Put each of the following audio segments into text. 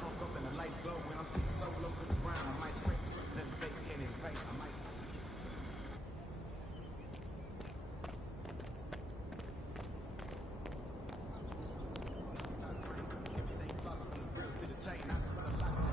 trunk up and the lights glow. When I'm sitting so low to the ground, I might scrape it. Nothing fake, can't erase. I might. Everything flops from the grills to the chain. I just want a lot of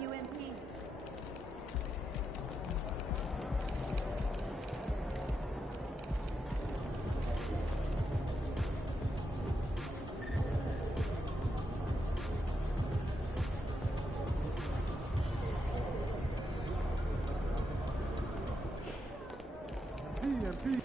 on you, MP. MP.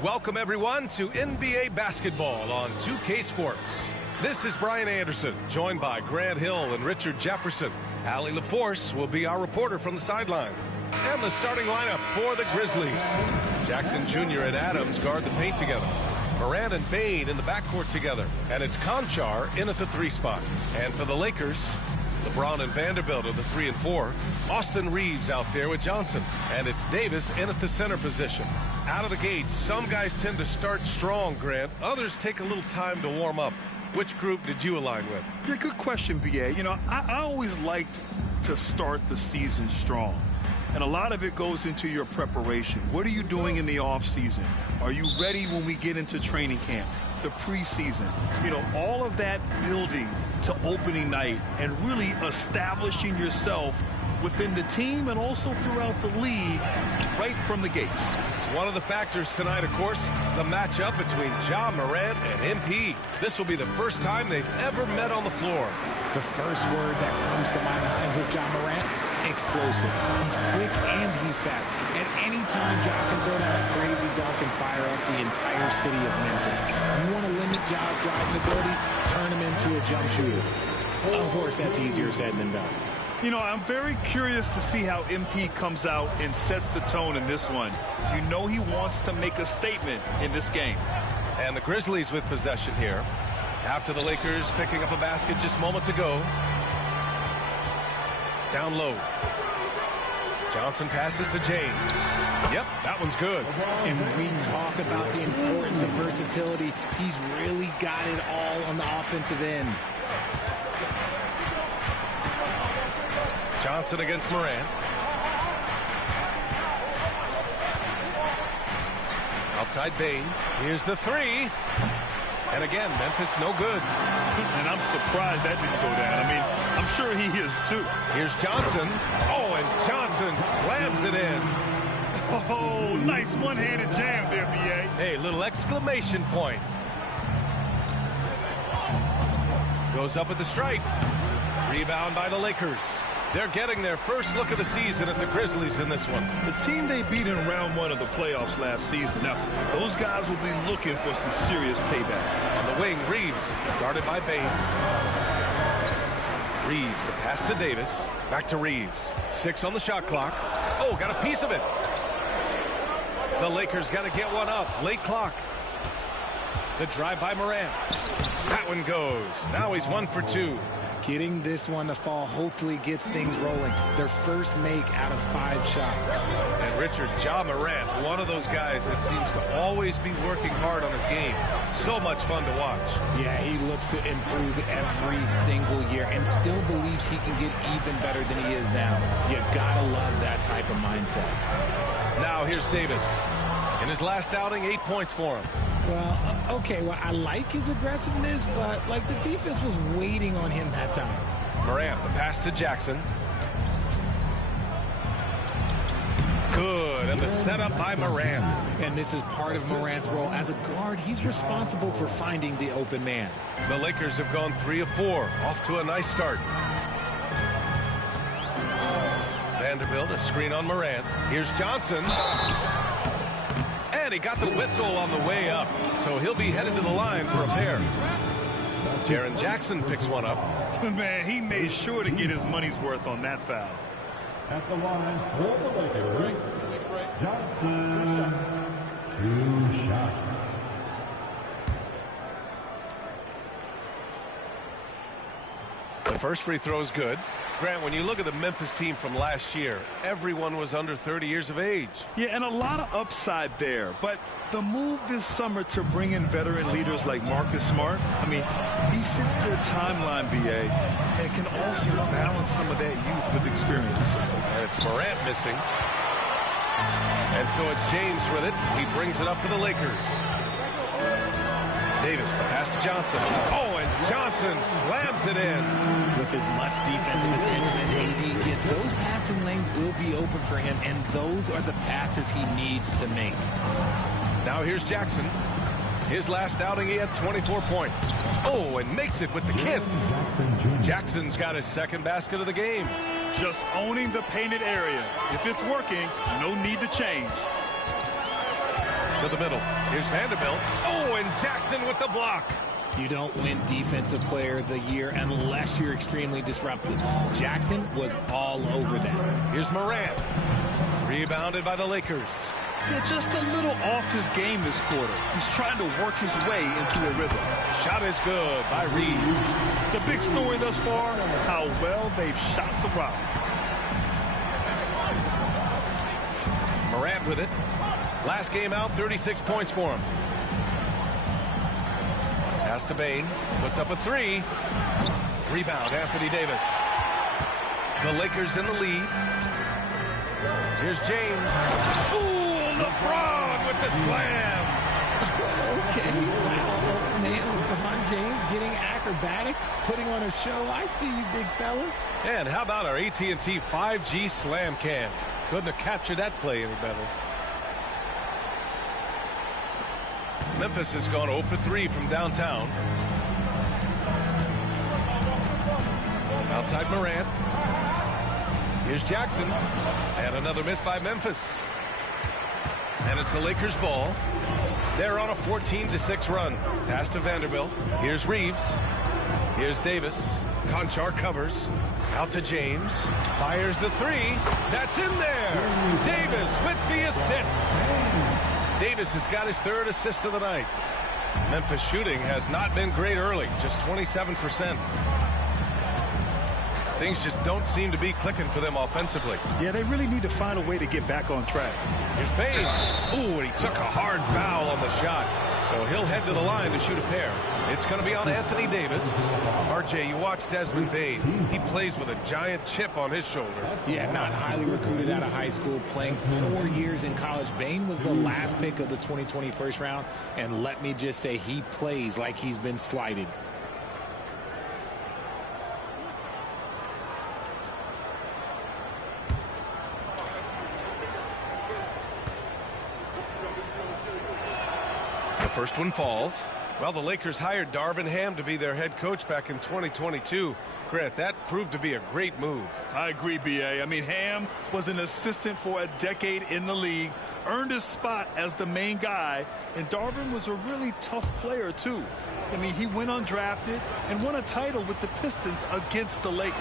Welcome, everyone, to NBA basketball on 2K Sports. This is Brian Anderson, joined by Grant Hill and Richard Jefferson. Allie LaForce will be our reporter from the sideline. And the starting lineup for the Grizzlies. Jackson Jr. and Adams guard the paint together. Morant and Bane in the backcourt together. And it's Conchar in at the 3 spot. And for the Lakers, LeBron and Vanderbilt are the 3 and 4. Austin Reeves out there with Johnson. And it's Davis in at the center position. Out of the gate, some guys tend to start strong, Grant. Others take a little time to warm up. Which group did you align with? Yeah, good question, BA. You know, I always liked to start the season strong. And a lot of it goes into your preparation. What are you doing in the offseason? Are you ready when we get into training camp, the preseason? You know, all of that building to opening night and really establishing yourself within the team and also throughout the league right from the gates. One of the factors tonight, of course, the matchup between Ja Morant and MP. This will be the first time they've ever met on the floor. The first word that comes to my mind with Ja Morant, explosive. He's quick and he's fast. And anytime Ja can throw down a crazy dunk and fire up the entire city of Memphis, you want to limit Ja's driving ability, turn him into a jump shooter. Of course, that's easier said than done. You know, I'm very curious to see how MP comes out and sets the tone in this one. You know he wants to make a statement in this game. And the Grizzlies with possession here. After the Lakers picking up a basket just moments ago. Down low. Johnson passes to James. Yep, that one's good. And when we talk about the importance of versatility, he's really got it all on the offensive end. Johnson against Morant. Outside Bane. Here's the 3. And again, Memphis no good. And I'm surprised that didn't go down. I mean, I'm sure he is too. Here's Johnson. Oh, and Johnson slams it in. Oh, nice one-handed jam there, B.A. Hey, little exclamation point. Goes up at the stripe. Rebound by the Lakers. They're getting their first look of the season at the Grizzlies in this one. The team they beat in round 1 of the playoffs last season. Now, those guys will be looking for some serious payback. On the wing, Reeves, guarded by Bane. Reeves, the pass to Davis. Back to Reeves. 6 on the shot clock. Oh, got a piece of it. The Lakers got to get one up. Late clock. The drive by Morant. That one goes. Now he's 1 for 2. Getting this one to fall hopefully gets things rolling. Their first make out of 5 shots. And Richard, Ja Morant, one of those guys that seems to always be working hard on his game. So much fun to watch. Yeah, he looks to improve every single year and still believes he can get even better than he is now. You gotta love that type of mindset. Now here's Davis. In In his last outing, 8 points for him. Well, okay, well, I like his aggressiveness, but, like, the defense was waiting on him that time. Morant, the pass to Jackson. Good, and the setup by Morant. And this is part of Morant's role. As a guard, he's responsible for finding the open man. The Lakers have gone 3 of 4, off to a nice start. Vanderbilt, a screen on Morant. Here's Johnson. And he got the whistle on the way up, so he'll be headed to the line for a pair. Jaren Jackson picks one up. Man, he made sure to get his money's worth on that foul. At the line for the Lakers, Johnson, 2 shots. The first free throw is good. Grant, when you look at the Memphis team from last year, everyone was under 30 years of age. Yeah, and a lot of upside there. But the move this summer to bring in veteran leaders like Marcus Smart, I mean, he fits their timeline, BA, and can also balance some of that youth with experience. And it's Morant missing. And so it's James with it. He brings it up for the Lakers. Davis, the pass to Johnson. Oh, and Johnson slams it in. With as much defensive attention as AD gets, those passing lanes will be open for him, and those are the passes he needs to make. Now here's Jackson. His last outing, he had 24 points. Oh, and makes it with the kiss. Jackson's got his second basket of the game. Just owning the painted area. If it's working, no need to change. To the middle. Here's Vanderbilt. Oh, and Jackson with the block. You don't win Defensive Player of the Year unless you're extremely disruptive. Jackson was all over that. Here's Morant. Rebounded by the Lakers. Yeah, just a little off his game this quarter. He's trying to work his way into a rhythm. Shot is good by Reeves. The big story thus far, how well they've shot the rock. Morant with it. Last game out, 36 points for him. Pass to Bain. Puts up a 3. Rebound, Anthony Davis. The Lakers in the lead. Here's James. Ooh, LeBron with the slam. Okay, wow. Man, LeBron James getting acrobatic, putting on a show. I see you, big fella. And how about our AT&T 5G slam cam? Couldn't have captured that play any better. Memphis has gone 0 for 3 from downtown. Outside Morant. Here's Jackson. And another miss by Memphis. And it's the Lakers' ball. They're on a 14-6 run. Pass to Vanderbilt. Here's Reeves. Here's Davis. Conchar covers. Out to James. Fires the 3. That's in there. Davis with the assist. Davis has got his 3rd assist of the night. Memphis shooting has not been great early, just 27%. Things just don't seem to be clicking for them offensively. Yeah, they really need to find a way to get back on track. Here's Bain. Ooh, and he took a hard foul on the shot. So he'll head to the line to shoot a pair. It's going to be on Anthony Davis. RJ, you watch Desmond Bain. He plays with a giant chip on his shoulder. Yeah, not highly recruited out of high school, playing 4 years in college. Bain was the last pick of the 2020 first round, and let me just say he plays like he's been slighted. The first one falls. Well, the Lakers hired Darvin Ham to be their head coach back in 2022. Grant, that proved to be a great move. I agree, BA. I mean, Ham was an assistant for a decade in the league, earned his spot as the main guy, and Darvin was a really tough player, too. I mean, he went undrafted and won a title with the Pistons against the Lakers.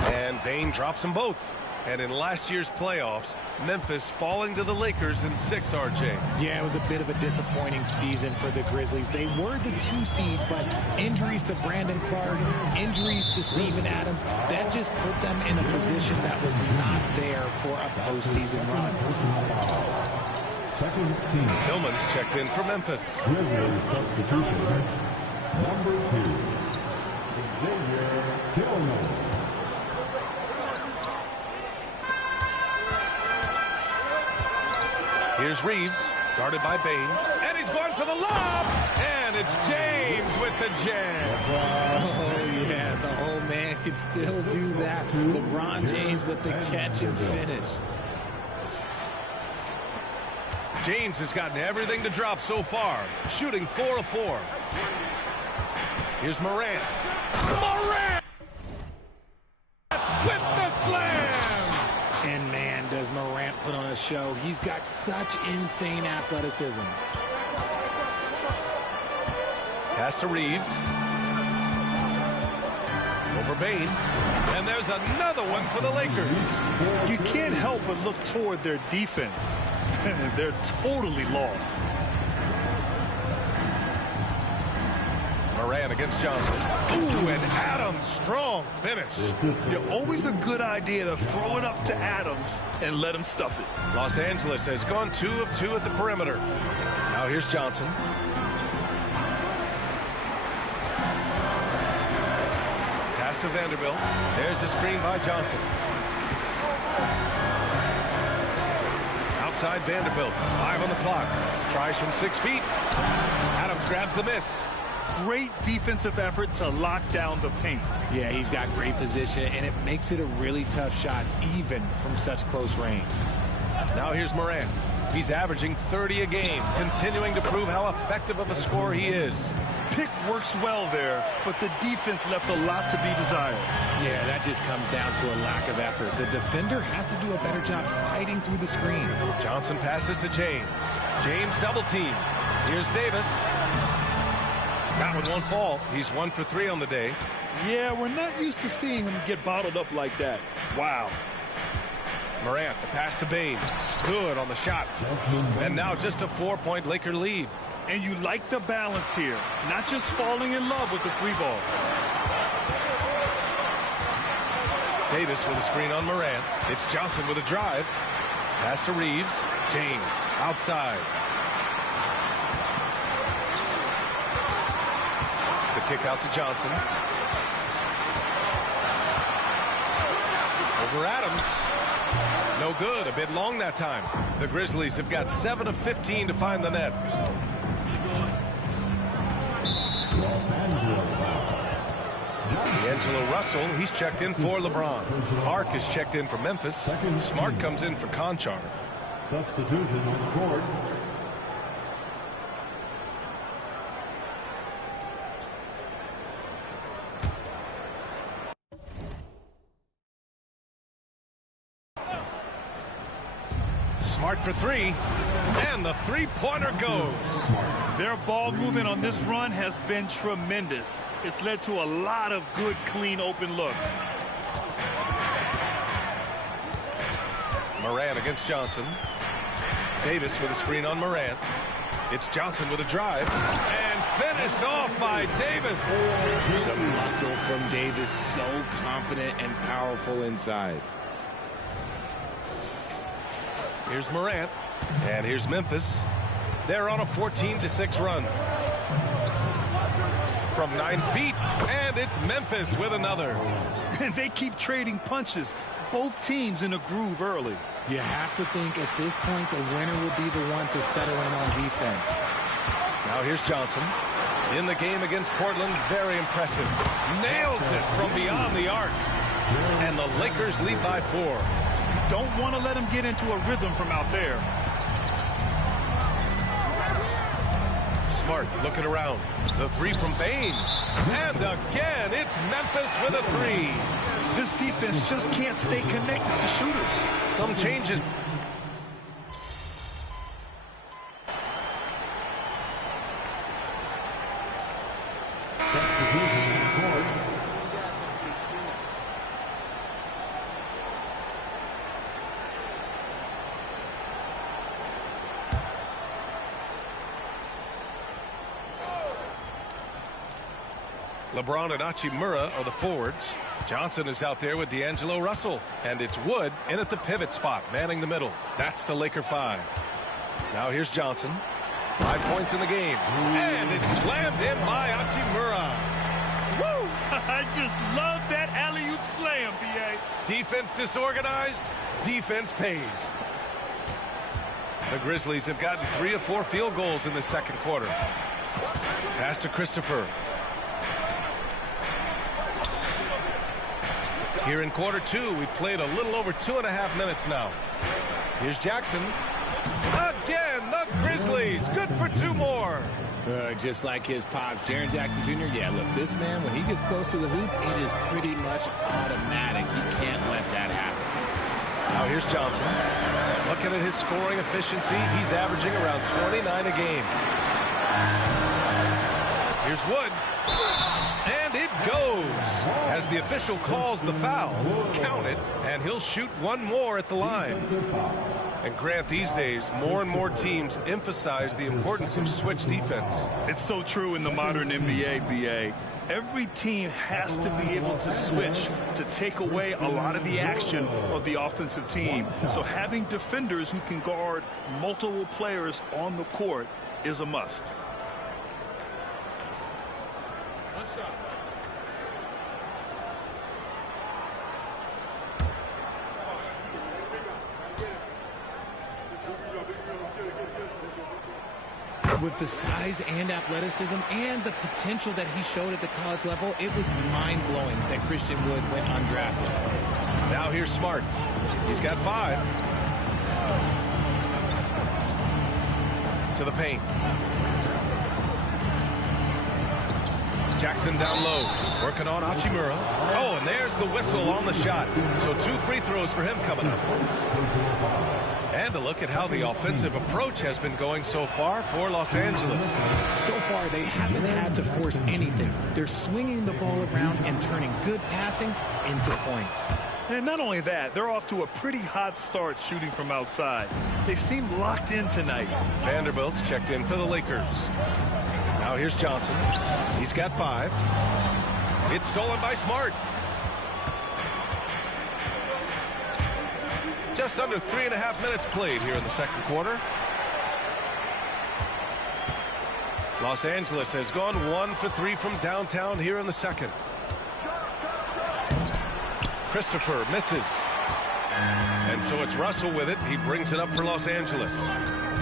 And Bain drops them both. And in last year's playoffs, Memphis falling to the Lakers in 6, RJ. Yeah, it was a bit of a disappointing season for the Grizzlies. They were the 2 seed, but injuries to Brandon Clark, injuries to Steven Adams, that just put them in a position that was not there for a postseason run. Second team. Tillman's checked in for Memphis. Grizzlies substitution. Number 2. Xavier Tillman. Here's Reeves. Guarded by Bain. And he's going for the lob. And it's James with the jam. Oh, yeah, the old man can still do that. LeBron James with the catch and finish. James has gotten everything to drop so far, shooting 4 of 4. Here's Morant. Morant with the slam! And man, does Morant put on a show. He's got such insane athleticism. Pass to Reeves. Over Bain. And there's another one for the Lakers. You can't help but look toward their defense. They're totally lost. Morant against Johnson. Ooh, and Adams, strong finish. Always a good idea to throw it up to Adams and let him stuff it. Los Angeles has gone 2 of 2 at the perimeter. Now here's Johnson. Pass to Vanderbilt. There's a screen by Johnson. Outside Vanderbilt. 5 on the clock. Tries from 6 feet. Adams grabs the miss. Great defensive effort to lock down the paint. Yeah, he's got great position, and it makes it a really tough shot, even from such close range. Now here's Morant. He's averaging 30 a game, continuing to prove how effective of a scorer he is. Pick works well there, but the defense left a lot to be desired. Yeah, that just comes down to a lack of effort. The defender has to do a better job fighting through the screen. Johnson passes to James. James double teamed. Here's Davis. That one won't fall. He's 1 for 3 on the day. Yeah, we're not used to seeing him get bottled up like that. Wow. Morant, the pass to Bain. Good on the shot. And now just a 4-point Laker lead. And you like the balance here, not just falling in love with the 3-ball. Davis with a screen on Morant. It's Johnson with a drive. Pass to Reeves. James outside. The kick out to Johnson. Over Adams. No good. A bit long that time. The Grizzlies have got 7 of 15 to find the net. D'Angelo Russell, he's checked in for LeBron. Clark is checked in for Memphis. Smart comes in for Conchar. Substitution on the court. Smart for 3. And the 3-pointer goes. Their ball movement on this run has been tremendous. It's led to a lot of good, clean, open looks. Morant against Johnson. Davis with a screen on Morant. It's Johnson with a drive. And finished off by Davis. The muscle from Davis, so confident and powerful inside. Here's Morant. And here's Memphis. They're on a 14-6 run. From 9 feet, and it's Memphis with another. And they keep trading punches. Both teams in a groove early. You have to think at this point the winner will be the one to settle in on defense. Now here's Johnson. In the game against Portland, very impressive. Nails it from beyond the arc. And the Lakers lead by 4. Don't want to let him get into a rhythm from out there. Smart looking around. The 3 from Bain. And again, it's Memphis with a 3. This defense just can't stay connected to shooters. Some changes. LeBron and Hachimura are the forwards. Johnson is out there with D'Angelo Russell. And it's Wood in at the pivot spot, manning the middle. That's the Laker 5. Now here's Johnson. 5 points in the game. And it's slammed in by Hachimura. Woo! I just love that alley-oop slam, B.A. Defense disorganized. Defense pays. The Grizzlies have gotten 3 of 4 field goals in the second quarter. Pass to Christopher. Here in quarter 2, we've played a little over 2.5 minutes now. Here's Jackson. Again, the Grizzlies. Good for 2 more. Just like his pops, Jaren Jackson Jr. Yeah, look, this man, when he gets close to the hoop, it is pretty much automatic. You can't let that happen. Now here's Johnson. Looking at his scoring efficiency, he's averaging around 29 a game. Here's Wood. And it goes. As the official calls the foul, count it, and he'll shoot 1 more at the line. And Grant, these days, more and more teams emphasize the importance of switch defense. It's so true in the modern NBA, BA. Every team has to be able to switch to take away a lot of the action of the offensive team. So having defenders who can guard multiple players on the court is a must. What's up? With the size and athleticism and the potential that he showed at the college level, it was mind-blowing that Christian Wood went undrafted. Now here's Smart. He's got 5. To the paint. Jackson down low, working on Hachimura. Oh, and there's the whistle on the shot. So 2 free throws for him coming up. And a look at how the offensive approach has been going so far for Los Angeles. So far, they haven't had to force anything. They're swinging the ball around and turning good passing into points. And not only that, they're off to a pretty hot start shooting from outside. They seem locked in tonight. Vanderbilt's checked in for the Lakers. Now here's Johnson. He's got 5. It's stolen by Smart. Just under 3.5 minutes played here in the second quarter. Los Angeles has gone 1 for 3 from downtown here in the second. Christopher misses. And so it's Russell with it. He brings it up for Los Angeles.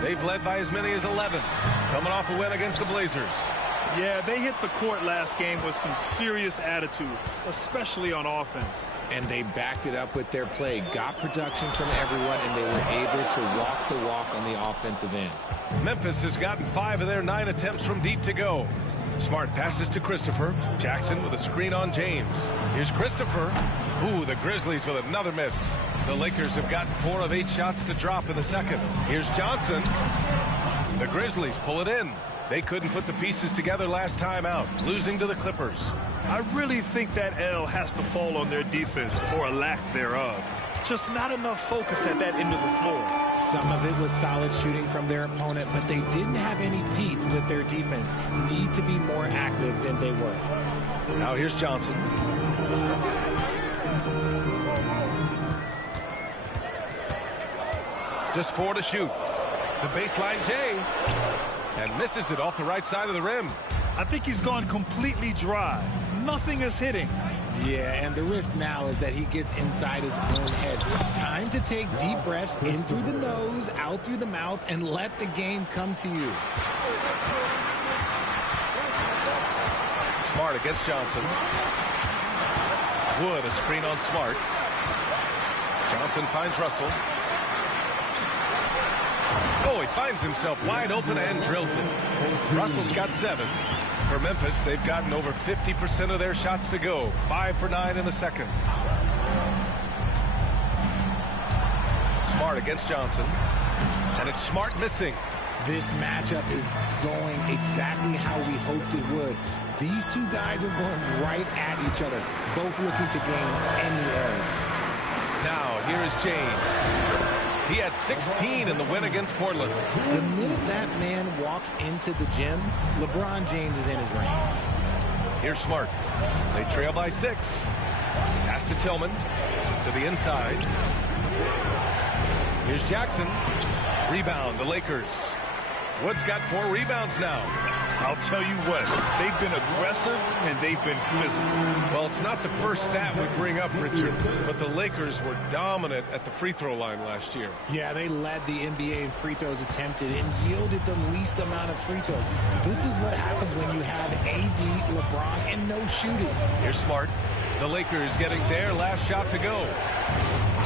They've led by as many as 11. Coming off a win against the Blazers. Yeah, they hit the court last game with some serious attitude, especially on offense. And they backed it up with their play, got production from everyone, and they were able to walk the walk on the offensive end. Memphis has gotten 5 of their 9 attempts from deep to go. Smart passes to Christopher. Jackson with a screen on James. Here's Christopher. Ooh, the Grizzlies with another miss. The Lakers have gotten 4 of 8 shots to drop in the second. Here's Johnson. The Grizzlies pull it in. They couldn't put the pieces together last time out, losing to the Clippers. I really think that L has to fall on their defense, or a lack thereof. Just not enough focus at that end of the floor. Some of it was solid shooting from their opponent, but they didn't have any teeth with their defense. Need to be more active than they were. Now here's Johnson. Just 4 to shoot. The baseline J. And misses it off the right side of the rim. I think he's gone completely dry. Nothing is hitting. Yeah, and the risk now is that he gets inside his own head. Time to take deep breaths in through the nose, out through the mouth, and let the game come to you. Smart against Johnson. Wood, a screen on Smart. Johnson finds Russell. Oh, he finds himself wide open and drills it. Russell's got 7. For Memphis, they've gotten over 50% of their shots to go. 5 for 9 in the second. Smart against Johnson. And it's Smart missing. This matchup is going exactly how we hoped it would. These two guys are going right at each other, both looking to gain any area. Now, here is James. He had 16 in the win against Portland. The minute that man walks into the gym, LeBron James is in his range. Here's Smart. They trail by 6. Pass to Tillman. To the inside. Here's Jackson. Rebound, the Lakers. Wood's got 4 rebounds now. I'll tell you what, they've been aggressive and they've been physical. Well, it's not the first stat we bring up, Richard, but the Lakers were dominant at the free throw line last year. Yeah, they led the NBA in free throws attempted and yielded the least amount of free throws. This is what happens when you have AD, LeBron, and no shooting. Here's Smart. The Lakers getting their last shot to go.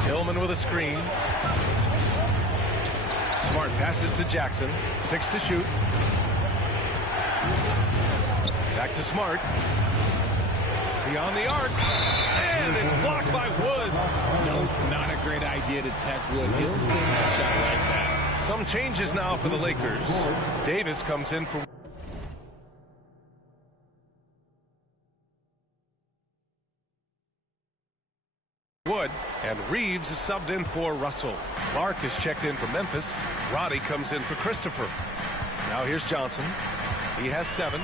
Tillman with a screen. Smart passes to Jackson. 6 to shoot. Back to Smart. Beyond the arc. And it's blocked by Wood. No, not a great idea to test Wood. He'll sing that shot like that. Some changes now for the Lakers. Davis comes in for Wood, and Reeves is subbed in for Russell. Clark is checked in for Memphis. Roddy comes in for Christopher. Now here's Johnson. He has 7.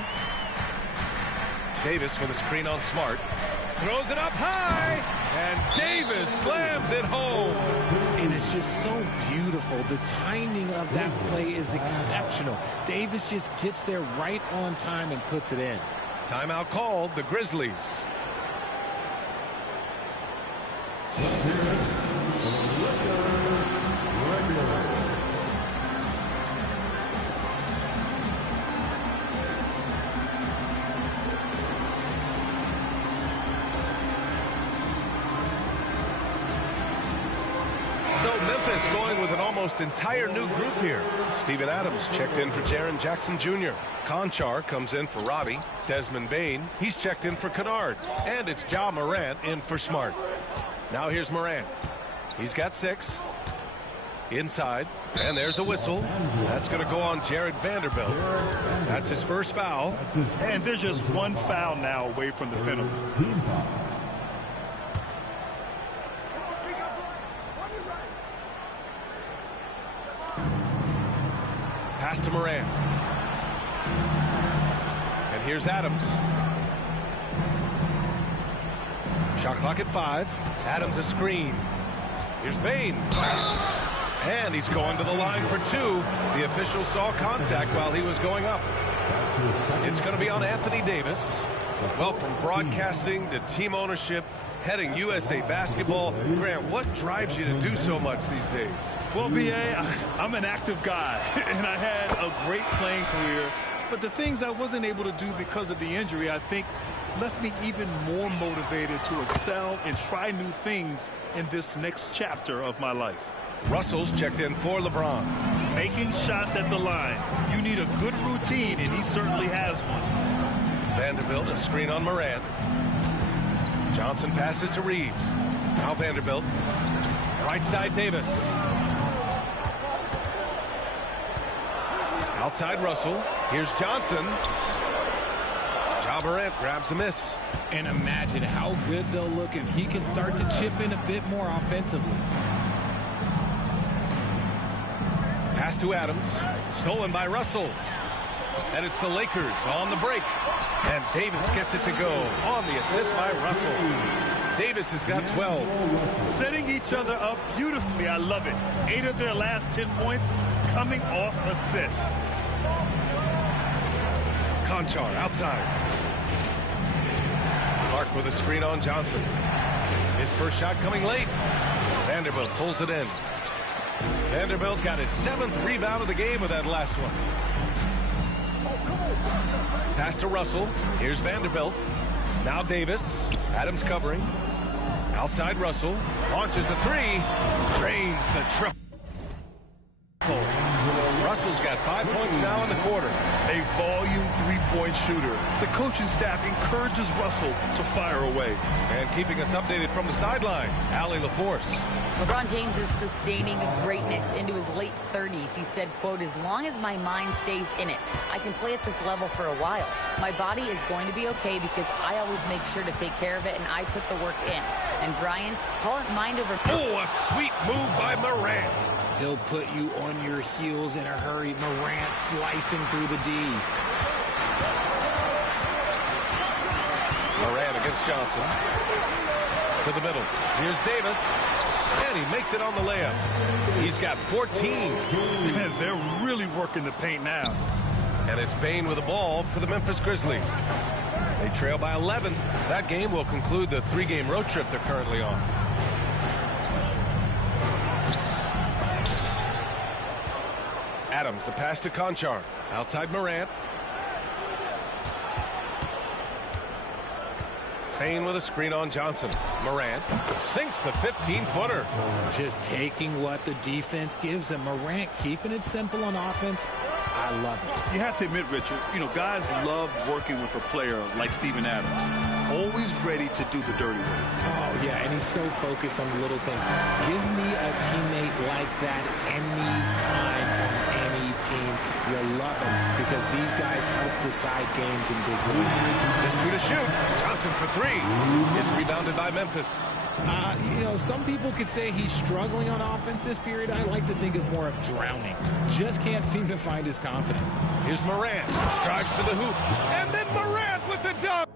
Davis with a screen on Smart. Throws it up high, and Davis slams it home. And it's just so beautiful. The timing of that play is exceptional. Davis just gets there right on time and puts it in. Timeout called, the Grizzlies. Memphis going with an almost entire new group here. Steven Adams checked in for Jaren Jackson Jr. Conchar comes in for Robbie. Desmond Bane, he's checked in for Kennard. And it's Ja Morant in for Smart. Now here's Morant. He's got 6. Inside. And there's a whistle. That's going to go on Jared Vanderbilt. That's his first foul. And there's just one foul now away from the penalty. Pass to Morant. And here's Adams. Shot clock at 5. Adams a screen. Here's Bane. And he's going to the line for 2. The official saw contact while he was going up. It's going to be on Anthony Davis. Well, from broadcasting to team ownership, heading USA Basketball. Grant, what drives you to do so much these days? Well, B.A., I'm an active guy, and I had a great playing career. But the things I wasn't able to do because of the injury, I think, left me even more motivated to excel and try new things in this next chapter of my life. Russell's checked in for LeBron. Making shots at the line. You need a good routine, and he certainly has one. Vanderbilt, a screen on Morant. Johnson passes to Reeves. Now Vanderbilt. Right side Davis. Outside Russell. Here's Johnson. Ja Morant grabs the miss. And imagine how good they'll look if he can start to chip in a bit more offensively. Pass to Adams. Stolen by Russell. And it's the Lakers on the break. And Davis gets it to go on the assist by Russell. Davis has got 12. Setting each other up beautifully. I love it. 8 of their last 10 points coming off assist. Conchar outside. Clark with a screen on Johnson. His first shot coming late. Vanderbilt pulls it in. Vanderbilt's got his 7th rebound of the game with that last one. Pass to Russell. Here's Vanderbilt. Now Davis. Adams covering. Outside Russell. Launches a 3. Drains the triple. Russell's got 5 points now in the quarter. A volume three-point shooter. The coaching staff encourages Russell to fire away. And keeping us updated from the sideline, Allie LaForce. LeBron James is sustaining greatness into his late 30s. He said, quote, "As long as my mind stays in it, I can play at this level for a while. My body is going to be okay because I always make sure to take care of it and I put the work in." And Brian, call it mind over... Oh, a sweet move by Morant. He'll put you on your heels in a hurry. Morant slicing through the D. Morant against Johnson. To the middle. Here's Davis. And he makes it on the layup. He's got 14. They're really working the paint now. And it's Bane with the ball for the Memphis Grizzlies. They trail by 11. That game will conclude the 3-game road trip they're currently on. Adams, the pass to Conchar. Outside Morant. Payne with a screen on Johnson. Morant sinks the 15-footer. Just taking what the defense gives him. Morant keeping it simple on offense. I love it. You have to admit, Richard, guys love working with a player like Steven Adams. Always ready to do the dirty work. Oh, yeah, and he's so focused on the little things. Give me a teammate like that any time on any team. You'll love him because these guys help decide games in big ways. Just 2 to shoot. Johnson for 3. It's rebounded by Memphis. Some people could say he's struggling on offense this period. I like to think of more of drowning. Just can't seem to find his confidence. Here's Morant. Drives to the hoop. And then Morant with the dunk.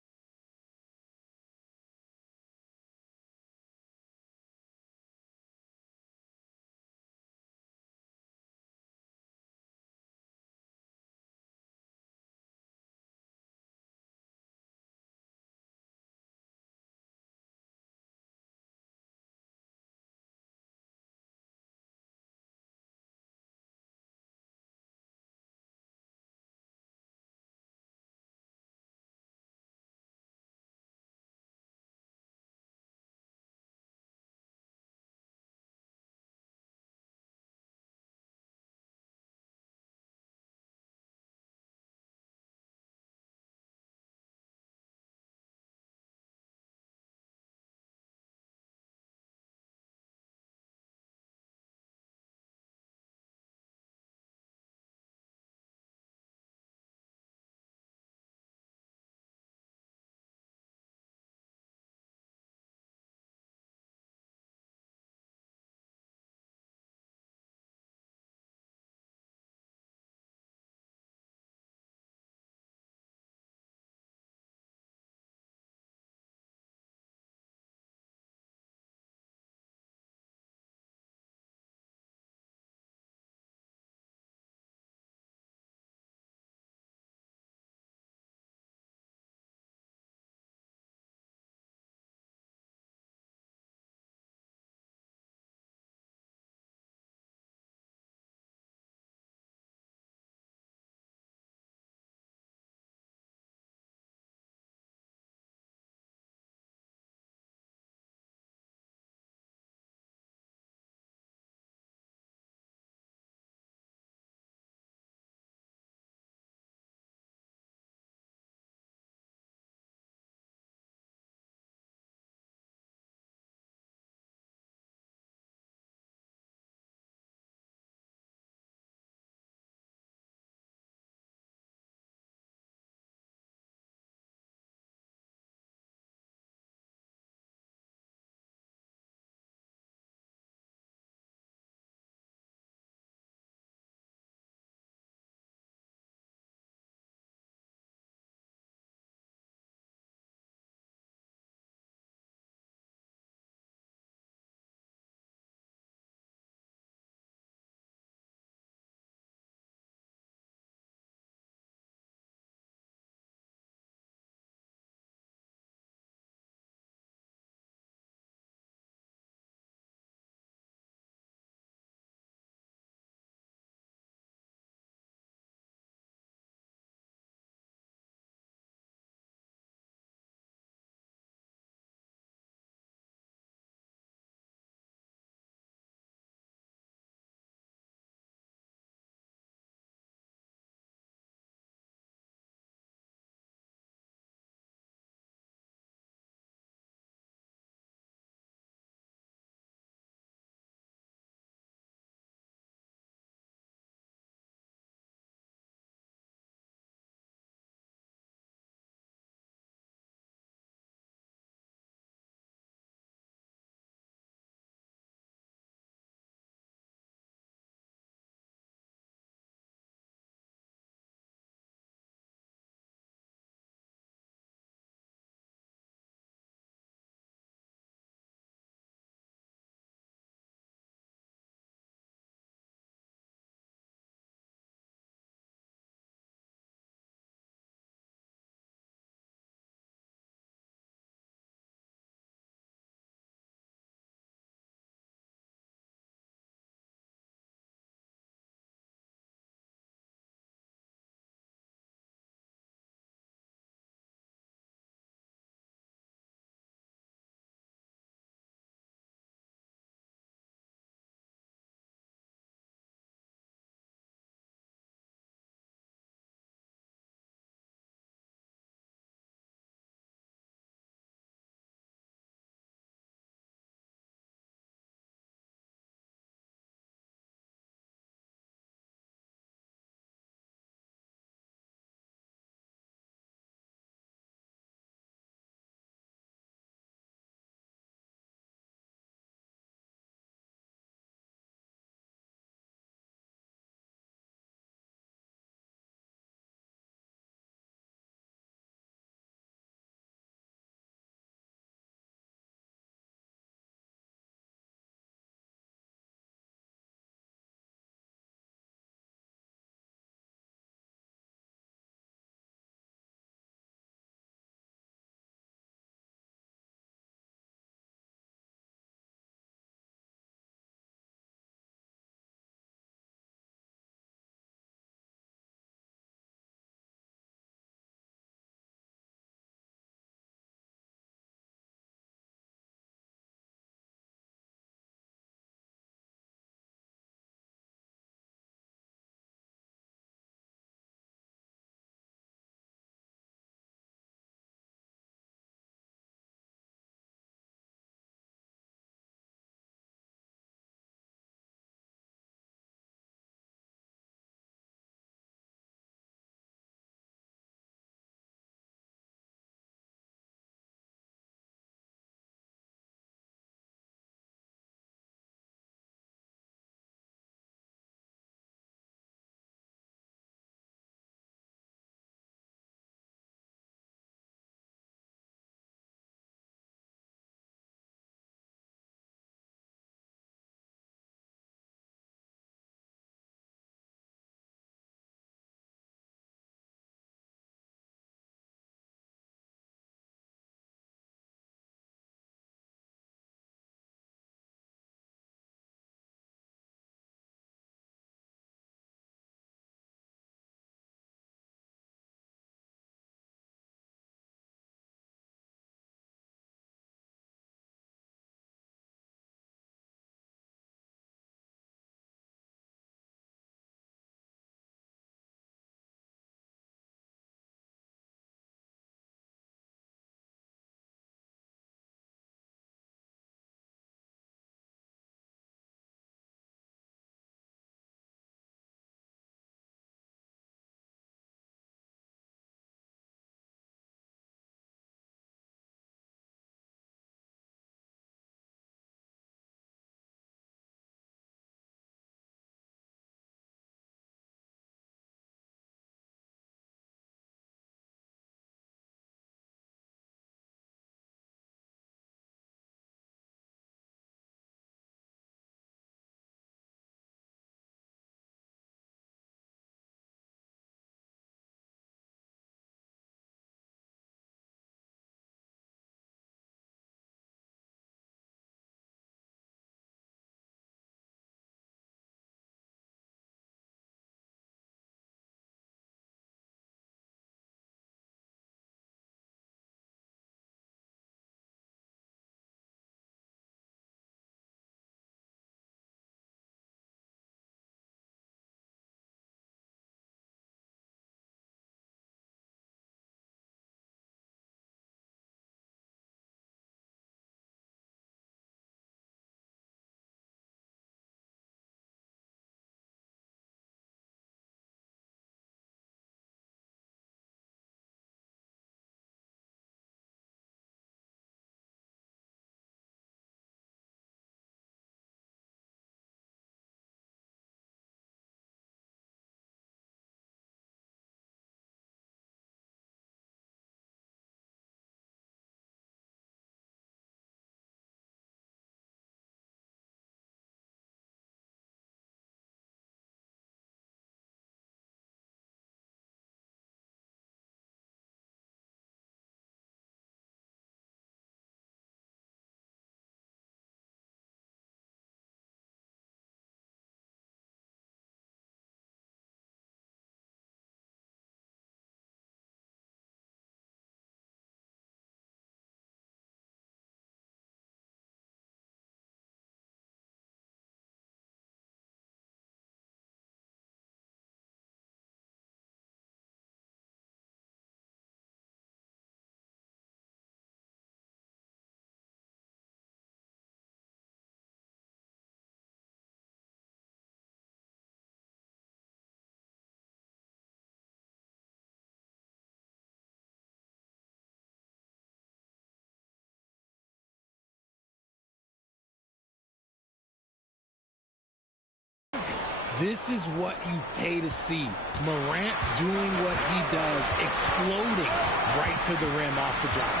This is what you pay to see. Morant doing what he does, exploding right to the rim off the drive.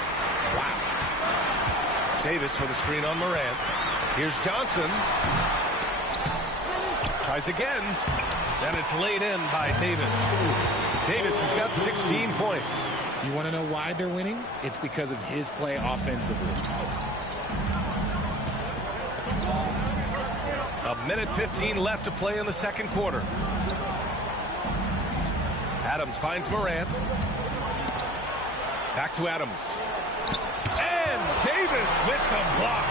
Wow. Davis with a screen on Morant. Here's Johnson. Tries again. And it's laid in by Davis. Davis has got 16 points. You want to know why they're winning? It's because of his play offensively. A minute 15 left to play in the second quarter. Adams finds Morant. Back to Adams. And Davis with the block.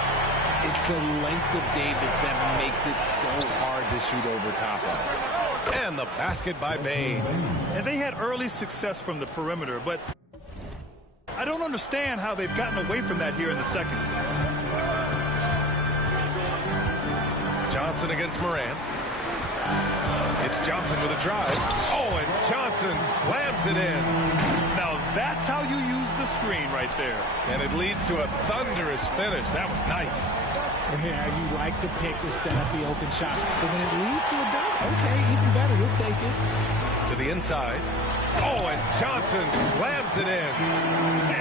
It's the length of Davis that makes it so hard to shoot over top of. And the basket by Bane. And they had early success from the perimeter, but I don't understand how they've gotten away from that here in the second. Johnson against Morant. It's Johnson with a drive. Oh, and Johnson slams it in. Now that's how you use the screen right there. And it leads to a thunderous finish. That was nice. Yeah, you like the pick to set up the open shot. But when it leads to a dunk, okay, even better, you'll take it. To the inside. Oh, and Johnson slams it in.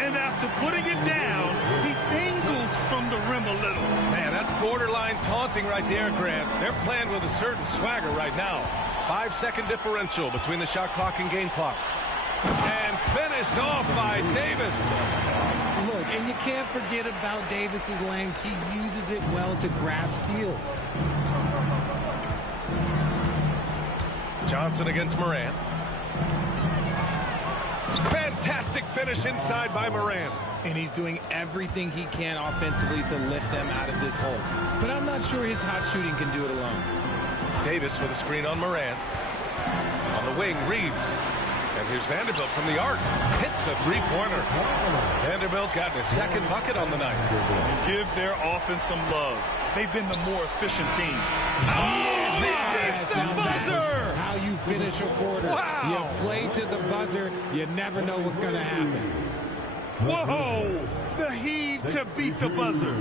And after putting it down, he dangles from the rim a little. Man, that's borderline taunting right there, Grant. They're playing with a certain swagger right now. 5-second differential between the shot clock and game clock. And finished off by Davis. Look, and you can't forget about Davis's length. He uses it well to grab steals. Johnson against Morant. Fantastic finish inside by Morant. And he's doing everything he can offensively to lift them out of this hole. But I'm not sure his hot shooting can do it alone. Davis with a screen on Morant. On the wing, Reeves. And here's Vanderbilt from the arc. Hits the three-pointer. Vanderbilt's gotten his second bucket on the night. And give their offense some love. They've been the more efficient team. Oh, he beats the buzzer! How you finish a quarter. Wow. You play to the buzzer, you never know what's going to happen. Whoa! The heave to beat the buzzer.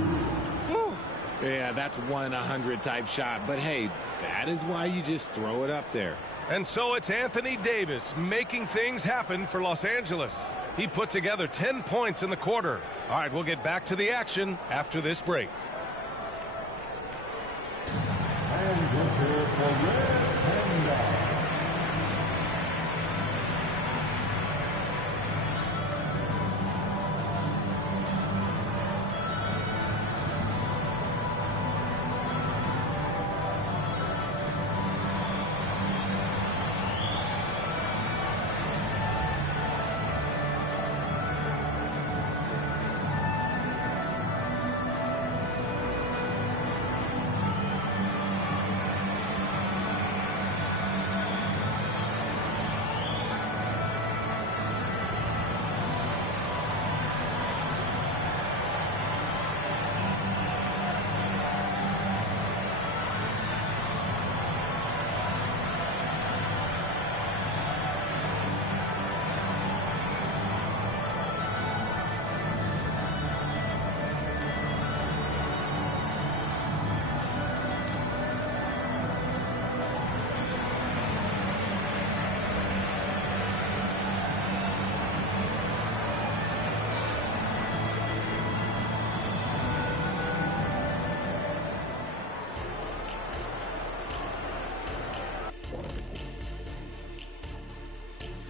Woo. Yeah, that's 1 in 100 type shot. But hey, that is why you just throw it up there. And so it's Anthony Davis making things happen for Los Angeles. He put together 10 points in the quarter. All right, we'll get back to the action after this break.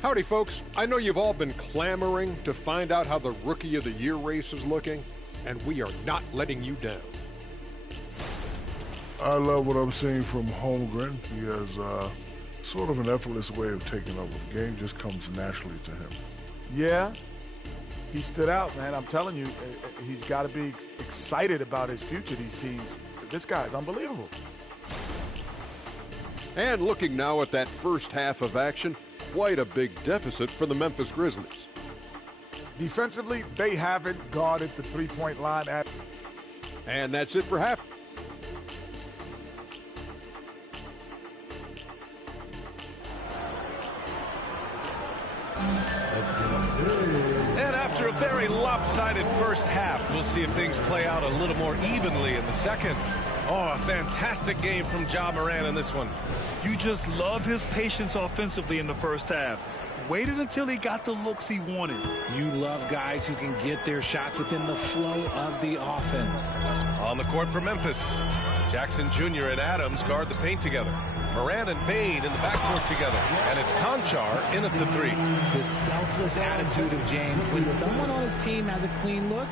Howdy, folks. I know you've all been clamoring to find out how the Rookie of the Year race is looking, and we are not letting you down. I love what I'm seeing from Holmgren. He has sort of an effortless way of taking over. The game just comes naturally to him. Yeah, he stood out, man. I'm telling you, he's got to be excited about his future, these teams. This guy's unbelievable. And looking now at that first half of action, quite a big deficit for the Memphis Grizzlies. Defensively, they haven't guarded the three-point line at. And that's it for half. And after a very lopsided first half, we'll see if things play out a little more evenly in the second. Oh, a fantastic game from Ja Morant in this one. You just love his patience offensively in the first half. Waited until he got the looks he wanted. You love guys who can get their shots within the flow of the offense. On the court for Memphis, Jackson Jr. and Adams guard the paint together. Morant and Bain in the backcourt together. And it's Conchar in at the three. The selfless attitude of James. When someone on his team has a clean look,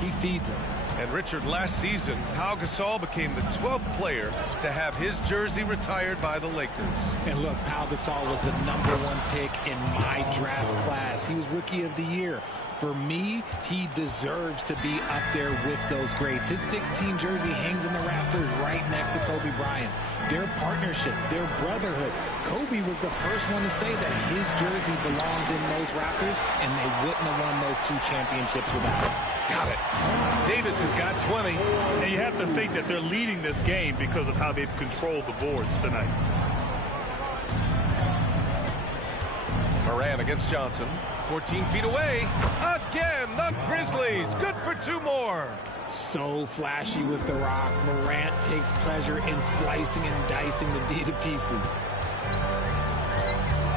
he feeds him. And Richard, last season, Pau Gasol became the 12th player to have his jersey retired by the Lakers. And look, Pau Gasol was the #1 pick in my draft class. He was Rookie of the Year. For me, he deserves to be up there with those greats. His 16 jersey hangs in the rafters right next to Kobe Bryant's. Their partnership, their brotherhood. Kobe was the first one to say that his jersey belongs in those rafters, and they wouldn't have won those 2 championships without it. Got it. Davis has got 20. And you have to think that they're leading this game because of how they've controlled the boards tonight. Morant against Johnson. 14 feet away. Again, the Grizzlies. Good for 2 more. So flashy with the rock. Morant takes pleasure in slicing and dicing the D to pieces.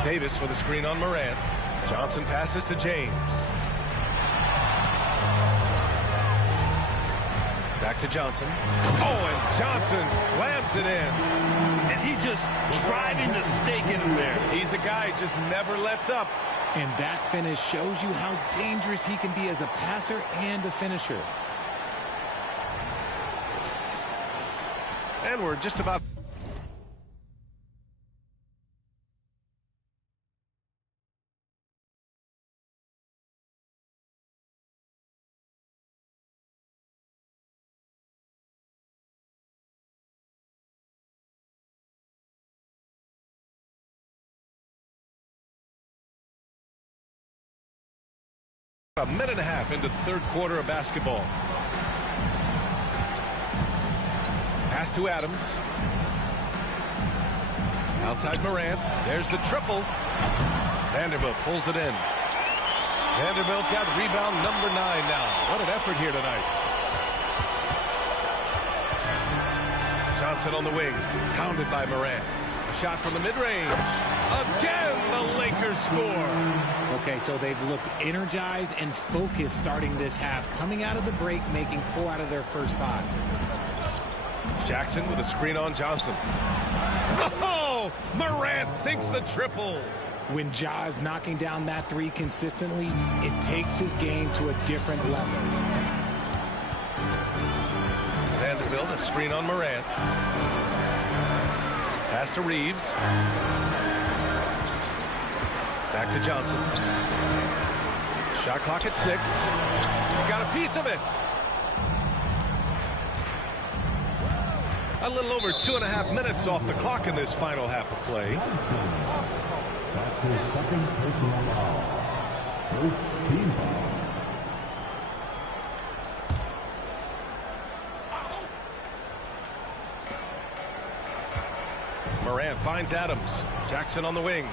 Davis with a screen on Morant. Johnson passes to James. Back to Johnson. Oh, and Johnson slams it in. And he just driving the stake in him there. He's a guy who just never lets up. And that finish shows you how dangerous he can be as a passer and a finisher. And we're just about... a minute and a half into the third quarter of basketball. Pass to Adams. Outside Morant. There's the triple. Vanderbilt pulls it in. Vanderbilt's got rebound number 9 now. What an effort here tonight. Johnson on the wing. Pounded by Morant. A shot from the mid-range. Again, the Lakers score. Okay, so they've looked energized and focused starting this half. Coming out of the break, making 4 out of their first 5. Jackson with a screen on Johnson. Oh, Morant sinks the triple. When Ja is knocking down that 3 consistently, it takes his game to a different level. Vanderbilt, a screen on Morant. Pass to Reeves. Back to Johnson. Shot clock at 6. Got a piece of it. A little over 2.5 minutes off the clock in this final half of play. That's his second personal foul. First team foul. Morant finds Adams. Jackson on the wing.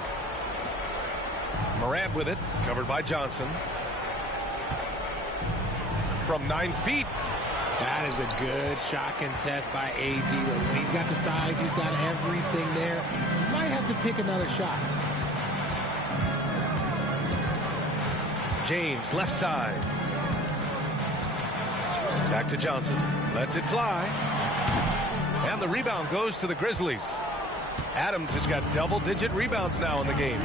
Morant with it, covered by Johnson. From 9 feet. That is a good shot contest by AD. When he's got the size, he's got everything there. He might have to pick another shot. James, left side. Back to Johnson. Lets it fly. And the rebound goes to the Grizzlies. Adams has got double-digit rebounds now in the game.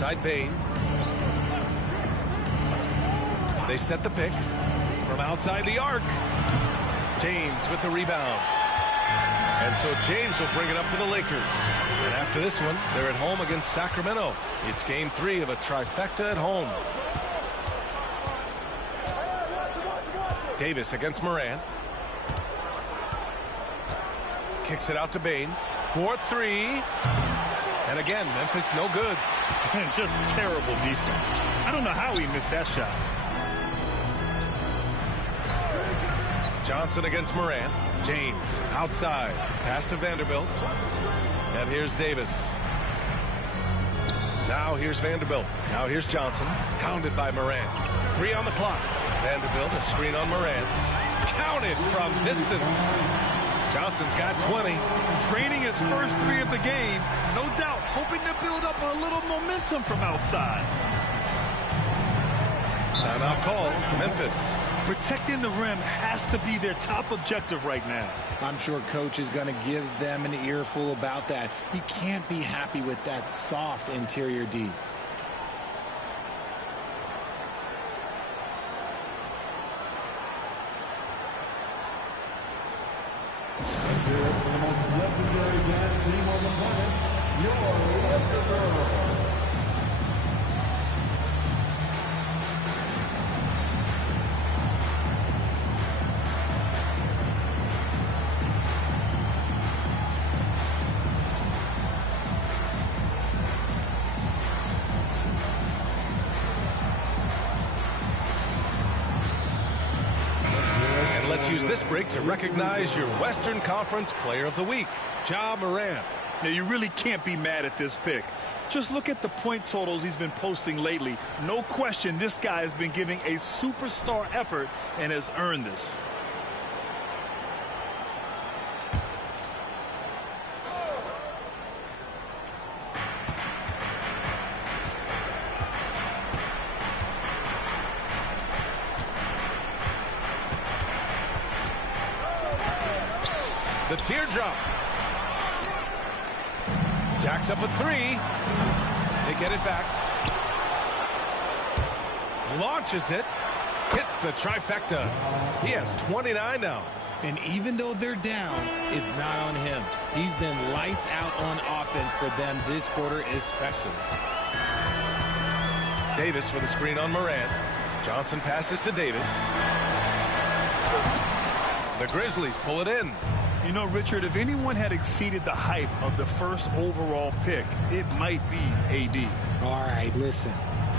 Outside Bain. They set the pick from outside the arc. James with the rebound. And so James will bring it up for the Lakers. And after this one, they're at home against Sacramento. It's game 3 of a trifecta at home. Davis against Morant. Kicks it out to Bain. 4-3. And again, Memphis no good. And just terrible defense. I don't know how he missed that shot. Johnson against Morant. James outside. Pass to Vanderbilt. And here's Davis. Now here's Vanderbilt. Now here's Johnson. Hounded by Morant. 3 on the clock. Vanderbilt, a screen on Morant. Counted from distance. Johnson's got 20. Draining his first 3 of the game. No doubt hoping to build up a little momentum from outside. Timeout call. Memphis. Protecting the rim has to be their top objective right now. I'm sure coach is going to give them an earful about that. He can't be happy with that soft interior D. The most legendary dance team on the planet, your Laker Girls. Use this break to recognize your Western Conference Player of the Week, Ja Morant. Now, you really can't be mad at this pick. Just look at the point totals he's been posting lately. No question, this guy has been giving a superstar effort and has earned this. The teardrop. Jacks up a 3. They get it back. Launches it. Hits the trifecta. He has 29 now. And even though they're down, it's not on him. He's been lights out on offense for them this quarter especially. Davis with a screen on Morant. Johnson passes to Davis. The Grizzlies pull it in. You know, Richard, if anyone had exceeded the hype of the first overall pick, it might be AD. All right, listen.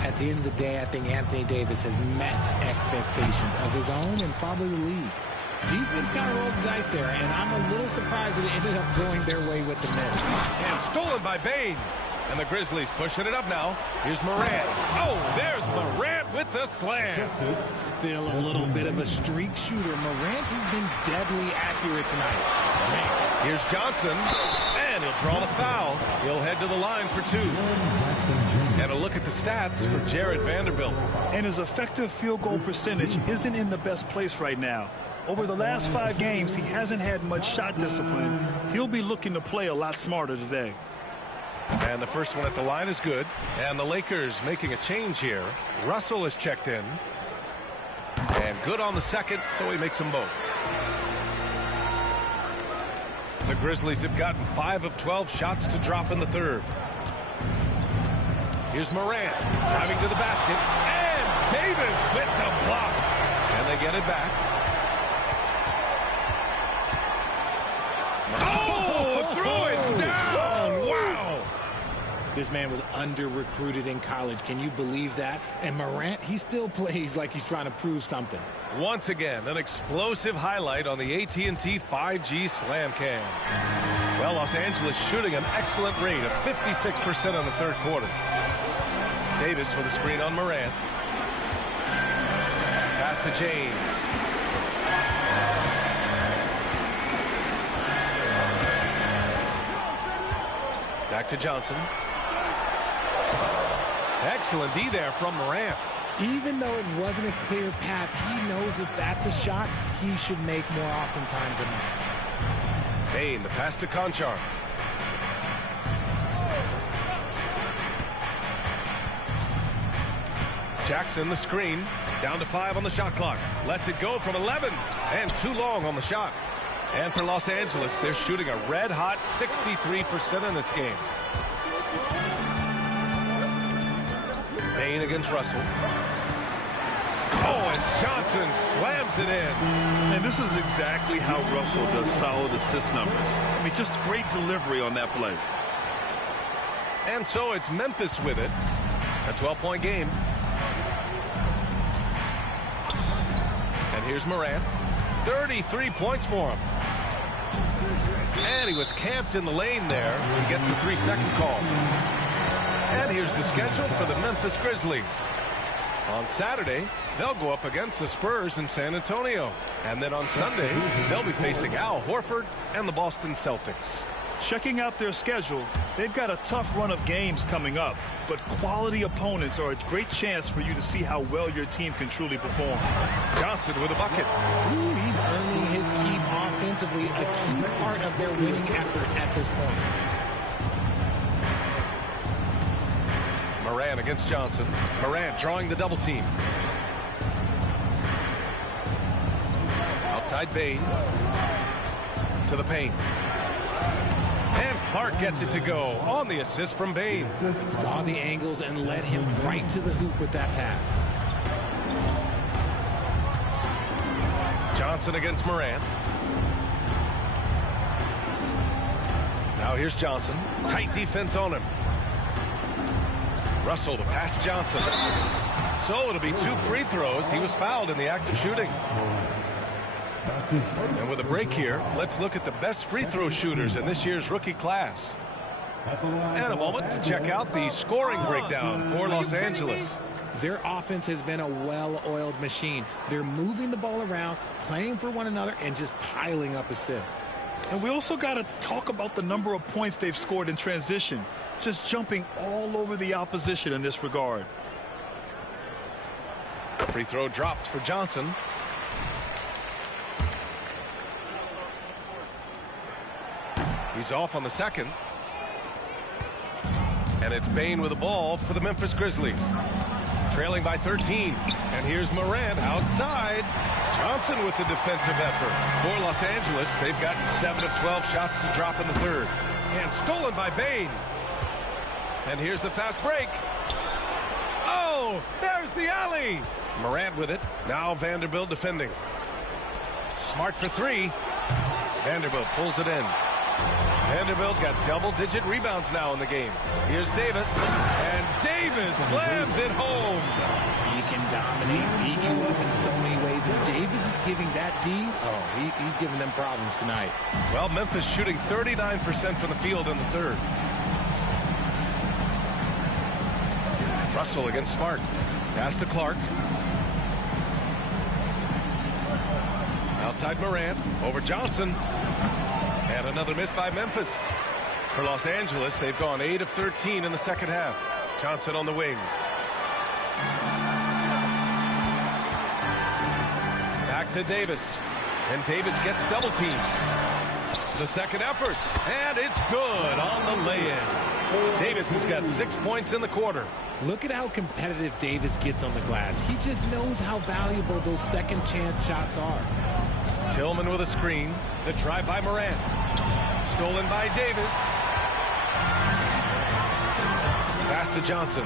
At the end of the day, I think Anthony Davis has met expectations of his own and probably the league. Defense kind of rolled the dice there, and I'm a little surprised that it ended up going their way with the miss. And stolen by Bain. And the Grizzlies pushing it up now. Here's Morant. Oh, there's Morant with the slam. Still a little bit of a streak shooter. Morant has been deadly accurate tonight. Man. Here's Johnson. And he'll draw the foul. He'll head to the line for 2. And a look at the stats for Jared Vanderbilt. And his effective field goal percentage isn't in the best place right now. Over the last 5 games, he hasn't had much shot discipline. He'll be looking to play a lot smarter today. And the first one at the line is good. And the Lakers making a change here. Russell is checked in. And good on the second, so he makes them both. The Grizzlies have gotten 5 of 12 shots to drop in the third. Here's Morant driving to the basket. And Davis with the block. And they get it back. Oh, throw it down. Wow. This man was under-recruited in college. Can you believe that? And Morant, he still plays like he's trying to prove something. Once again, an explosive highlight on the AT&T 5G Slam Cam. Well, Los Angeles shooting an excellent rate of 56% on the third quarter. Davis with a screen on Morant. Pass to James. Back to Johnson. Excellent D there from Morant. Even though it wasn't a clear path, he knows that that's a shot he should make more oftentimes than not. Bain, the pass to Conchar. Jackson, the screen. Down to 5 on the shot clock. Lets it go from 11. And too long on the shot. And for Los Angeles, they're shooting a red-hot 63% in this game. Bain against Russell. Oh, and Johnson slams it in. And this is exactly how Russell does solid assist numbers. I mean, just great delivery on that play. And so it's Memphis with it. A 12-point game. And here's Morant. 33 points for him. And he was camped in the lane there. He gets a 3-second call. And here's the schedule for the Memphis Grizzlies. On Saturday, they'll go up against the Spurs in San Antonio. And then on Sunday, they'll be facing Al Horford and the Boston Celtics. Checking out their schedule, they've got a tough run of games coming up, but quality opponents are a great chance for you to see how well your team can truly perform. Johnson with a bucket. Ooh, he's earning his keep offensively, a key part of their winning effort at this point. Morant against Johnson. Morant drawing the double team. Outside Bain. To the paint. And Clark gets it to go on the assist from Bain. Saw the angles and led him right to the hoop with that pass. Johnson against Morant. Now here's Johnson. Tight defense on him. Russell to pass to Johnson. So it'll be 2 free throws. He was fouled in the act of shooting. And with a break here, let's look at the best free throw shooters in this year's rookie class. And a moment to check out the scoring breakdown for Los Angeles. Their offense has been a well-oiled machine. They're moving the ball around, playing for one another, and just piling up assists. And we also got to talk about the number of points they've scored in transition, just jumping all over the opposition in this regard. Free throw dropped for Johnson. He's off on the second. And it's Bain with the ball for the Memphis Grizzlies. Trailing by 13. And here's Morant outside. Johnson with the defensive effort. For Los Angeles, they've gotten 7 of 12 shots to drop in the third. And stolen by Bain. And here's the fast break. Oh, there's the alley. Morant with it. Now Vanderbilt defending. Smart for 3. Vanderbilt pulls it in. Vanderbilt's got double-digit rebounds now in the game. Here's Davis. And Davis slams it home. He can dominate, beat you up in so many ways. And Davis is giving that D. Oh, he's giving them problems tonight. Well, Memphis shooting 39% from the field in the third. Russell against Smart. Pass to Clark. Outside Morant. Over Johnson. And another miss by Memphis. For Los Angeles, they've gone 8 of 13 in the second half. Johnson on the wing. Back to Davis. And Davis gets double teamed. The second effort. And it's good on the lay-in. Davis has got 6 points in the quarter. Look at how competitive Davis gets on the glass. He just knows how valuable those second chance shots are. Tillman with a screen. The try by Morant. Stolen by Davis. Pass to Johnson.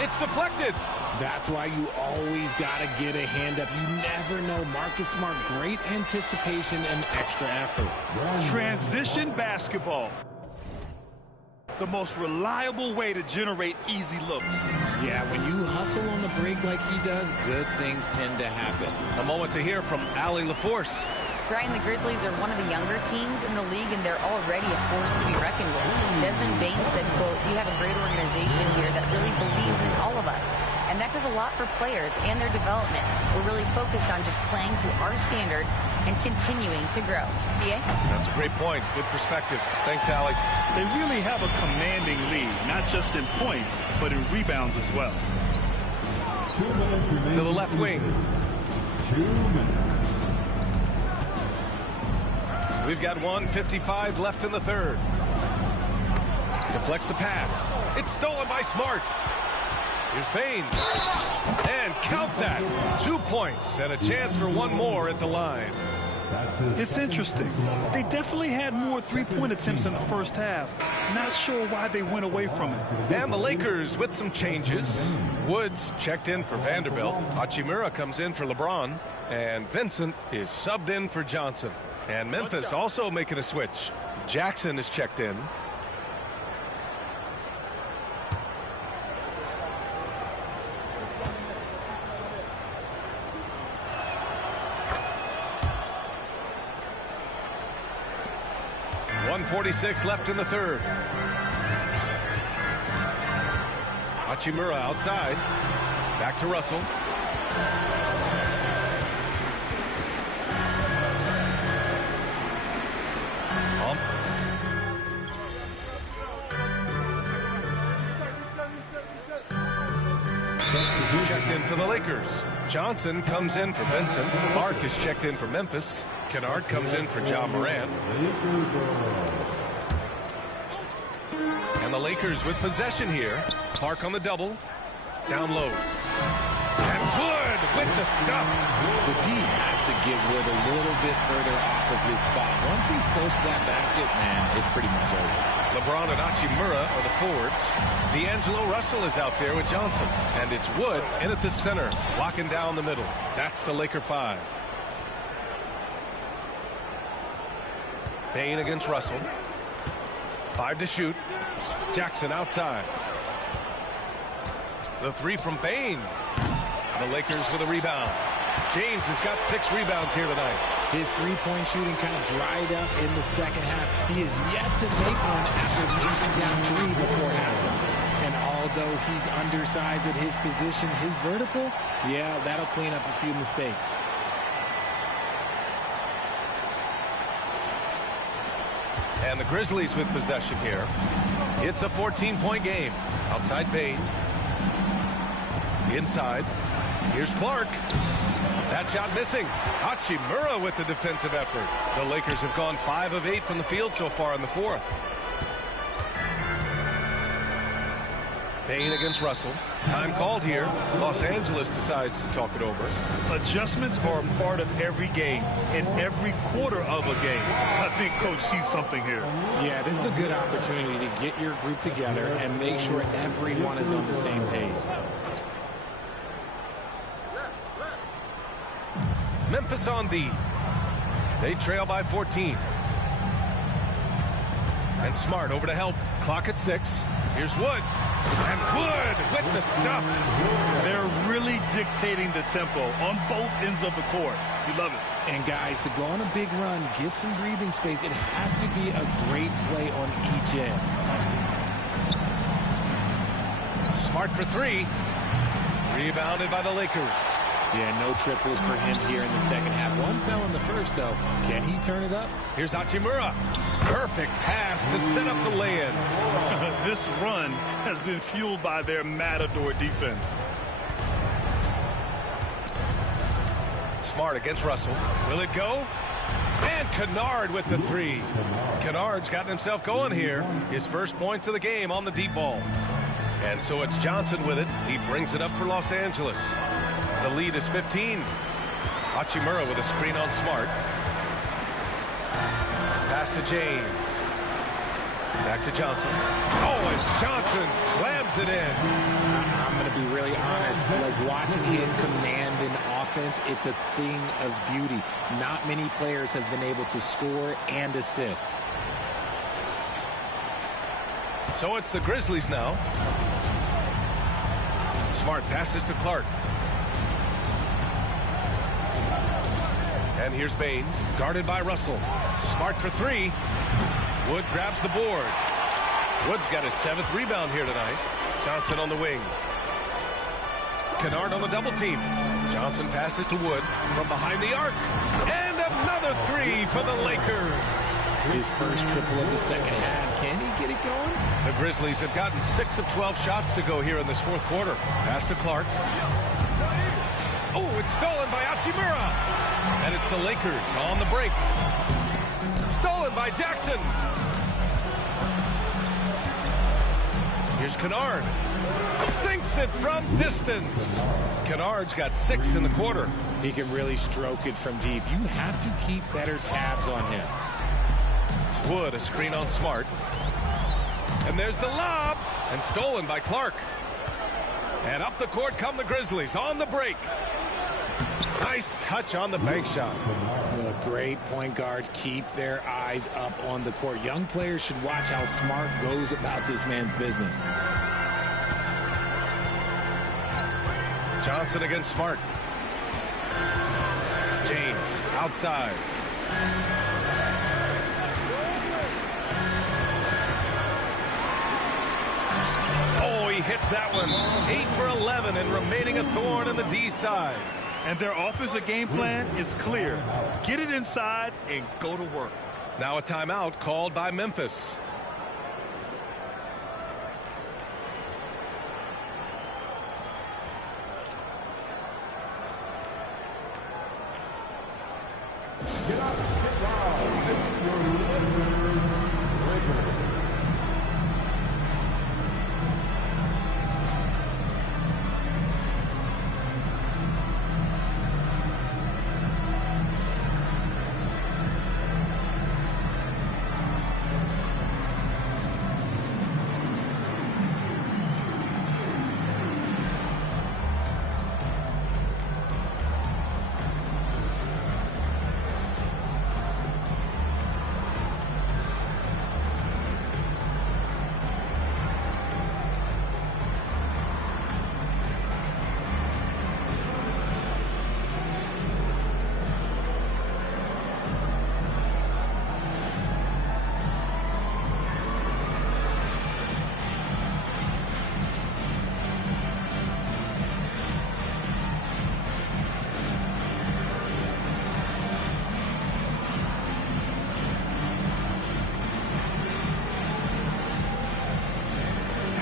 It's deflected. That's why you always got to get a hand up. You never know. Marcus Smart, great anticipation and extra effort. Transition basketball. The most reliable way to generate easy looks. Yeah, when you hustle on the break like he does, good things tend to happen. A moment to hear from Allie LaForce. Brian, the Grizzlies are one of the younger teams in the league, and they're already a force to be reckoned with. Desmond Bain said, quote, "We have a great organization here that really believes in all of us." And that does a lot for players and their development. We're really focused on just playing to our standards and continuing to grow. DA? That's a great point. Good perspective. Thanks, Allie. They really have a commanding lead, not just in points, but in rebounds as well. 2 minutes remaining. To the left wing. 2 minutes. We've got 1:55 left in the third. Deflects the pass. It's stolen by Smart. Here's Bain. And count that. 2 points and a chance for one more at the line. It's interesting. They definitely had more three-point attempts in the first half. Not sure why they went away from it. And the Lakers with some changes. Woods checked in for Vanderbilt. Hachimura comes in for LeBron. And Vincent is subbed in for Johnson. And Memphis also making a switch. Jackson is checked in. .146 left in the third. Hachimura outside. Back to Russell. Checked in for the Lakers. Johnson comes in for Vincent. Clark is checked in for Memphis. Kennard comes in for Ja Morant. And the Lakers with possession here. Clark on the double. Down low. And Wood with the stuff. The D has to get Wood a little bit further off of his spot. Once he's close to that basket, man, it's pretty much over. LeBron and Hachimura are the forwards. D'Angelo Russell is out there with Johnson. And it's Wood in at the center, locking down the middle. That's the Laker 5. Bain against Russell. 5 to shoot. Jackson outside. The three from Bain. The Lakers with a rebound. James has got 6 rebounds here tonight. His three-point shooting kind of dried up in the second half. He is yet to make one after knocking down 3 before halftime. And although he's undersized at his position, his vertical, yeah, that'll clean up a few mistakes. And the Grizzlies with possession here. It's a 14-point game. Outside Bain. Inside. Here's Clark. That shot missing. Hachimura with the defensive effort. The Lakers have gone 5 of 8 from the field so far in the fourth. Bain against Russell. Time called here. Los Angeles decides to talk it over. Adjustments are a part of every game, in every quarter of a game. I think Coach sees something here. Yeah, this is a good opportunity to get your group together and make sure everyone is on the same page. Memphis on D. They trail by 14. And Smart over to help. Clock at 6. Here's Wood. And Wood with the stuff. They're really dictating the tempo on both ends of the court. You love it. And guys, to go on a big run, get some breathing space, it has to be a great play on each end. Smart for 3. Rebounded by the Lakers. Yeah, no triples for him here in the second half. One fell in the first, though. Can he turn it up? Here's Hachimura. Perfect pass to set up the lay-in. This run has been fueled by their matador defense. Smart against Russell. Will it go? And Kennard with the 3. Kennard's gotten himself going here. His first points of the game on the deep ball. And so it's Johnson with it. He brings it up for Los Angeles. The lead is 15. Hachimura with a screen on Smart. Pass to James. Back to Johnson. Oh, and Johnson slams it in. I'm going to be really honest. Like, watching him command an offense, it's a thing of beauty. Not many players have been able to score and assist. So it's the Grizzlies now. Smart passes to Clark. And here's Bain, guarded by Russell. Smart for 3. Wood grabs the board. Wood's got his 7th rebound here tonight. Johnson on the wing. Kennard on the double team. Johnson passes to Wood from behind the arc. And another 3 for the Lakers. His first triple of the second half. Can he get it going? The Grizzlies have gotten 6 of 12 shots to go here in this fourth quarter. Pass to Clark. Oh, it's stolen by Hachimura. And it's the Lakers on the break. Stolen by Jackson. Here's Kennard. Sinks it from distance. Kennard's got 6 in the quarter. He can really stroke it from deep. You have to keep better tabs on him. Wood, a screen on Smart. And there's the lob. And stolen by Clark. And up the court come the Grizzlies on the break. Nice touch on the bank shot. Great point guards keep their eyes up on the court. Young players should watch how Smart goes about this man's business. Johnson against Smart. James outside. Oh, he hits that one. 8 for 11 and remaining a thorn in the D side. And their offensive game plan is clear. Get it inside and go to work. Now a timeout called by Memphis. Get up, get down. Your Lakers.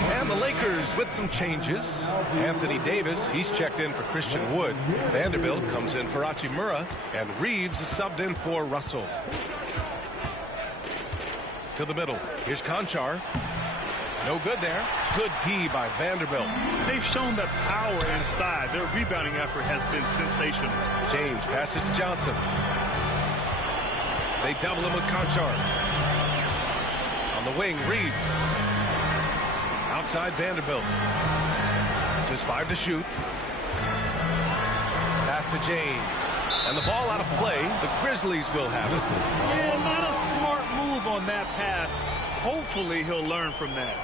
And the Lakers with some changes. Anthony Davis, he's checked in for Christian Wood. Vanderbilt comes in for Hachimura. And Reeves is subbed in for Russell. To the middle. Here's Conchar. No good there. Good D by Vanderbilt. They've shown the power inside. Their rebounding effort has been sensational. James passes to Johnson. They double him with Conchar. On the wing, Reeves. Outside Vanderbilt. Just 5 to shoot. Pass to James. And the ball out of play. The Grizzlies will have it. Yeah, not a smart move on that pass. Hopefully he'll learn from that.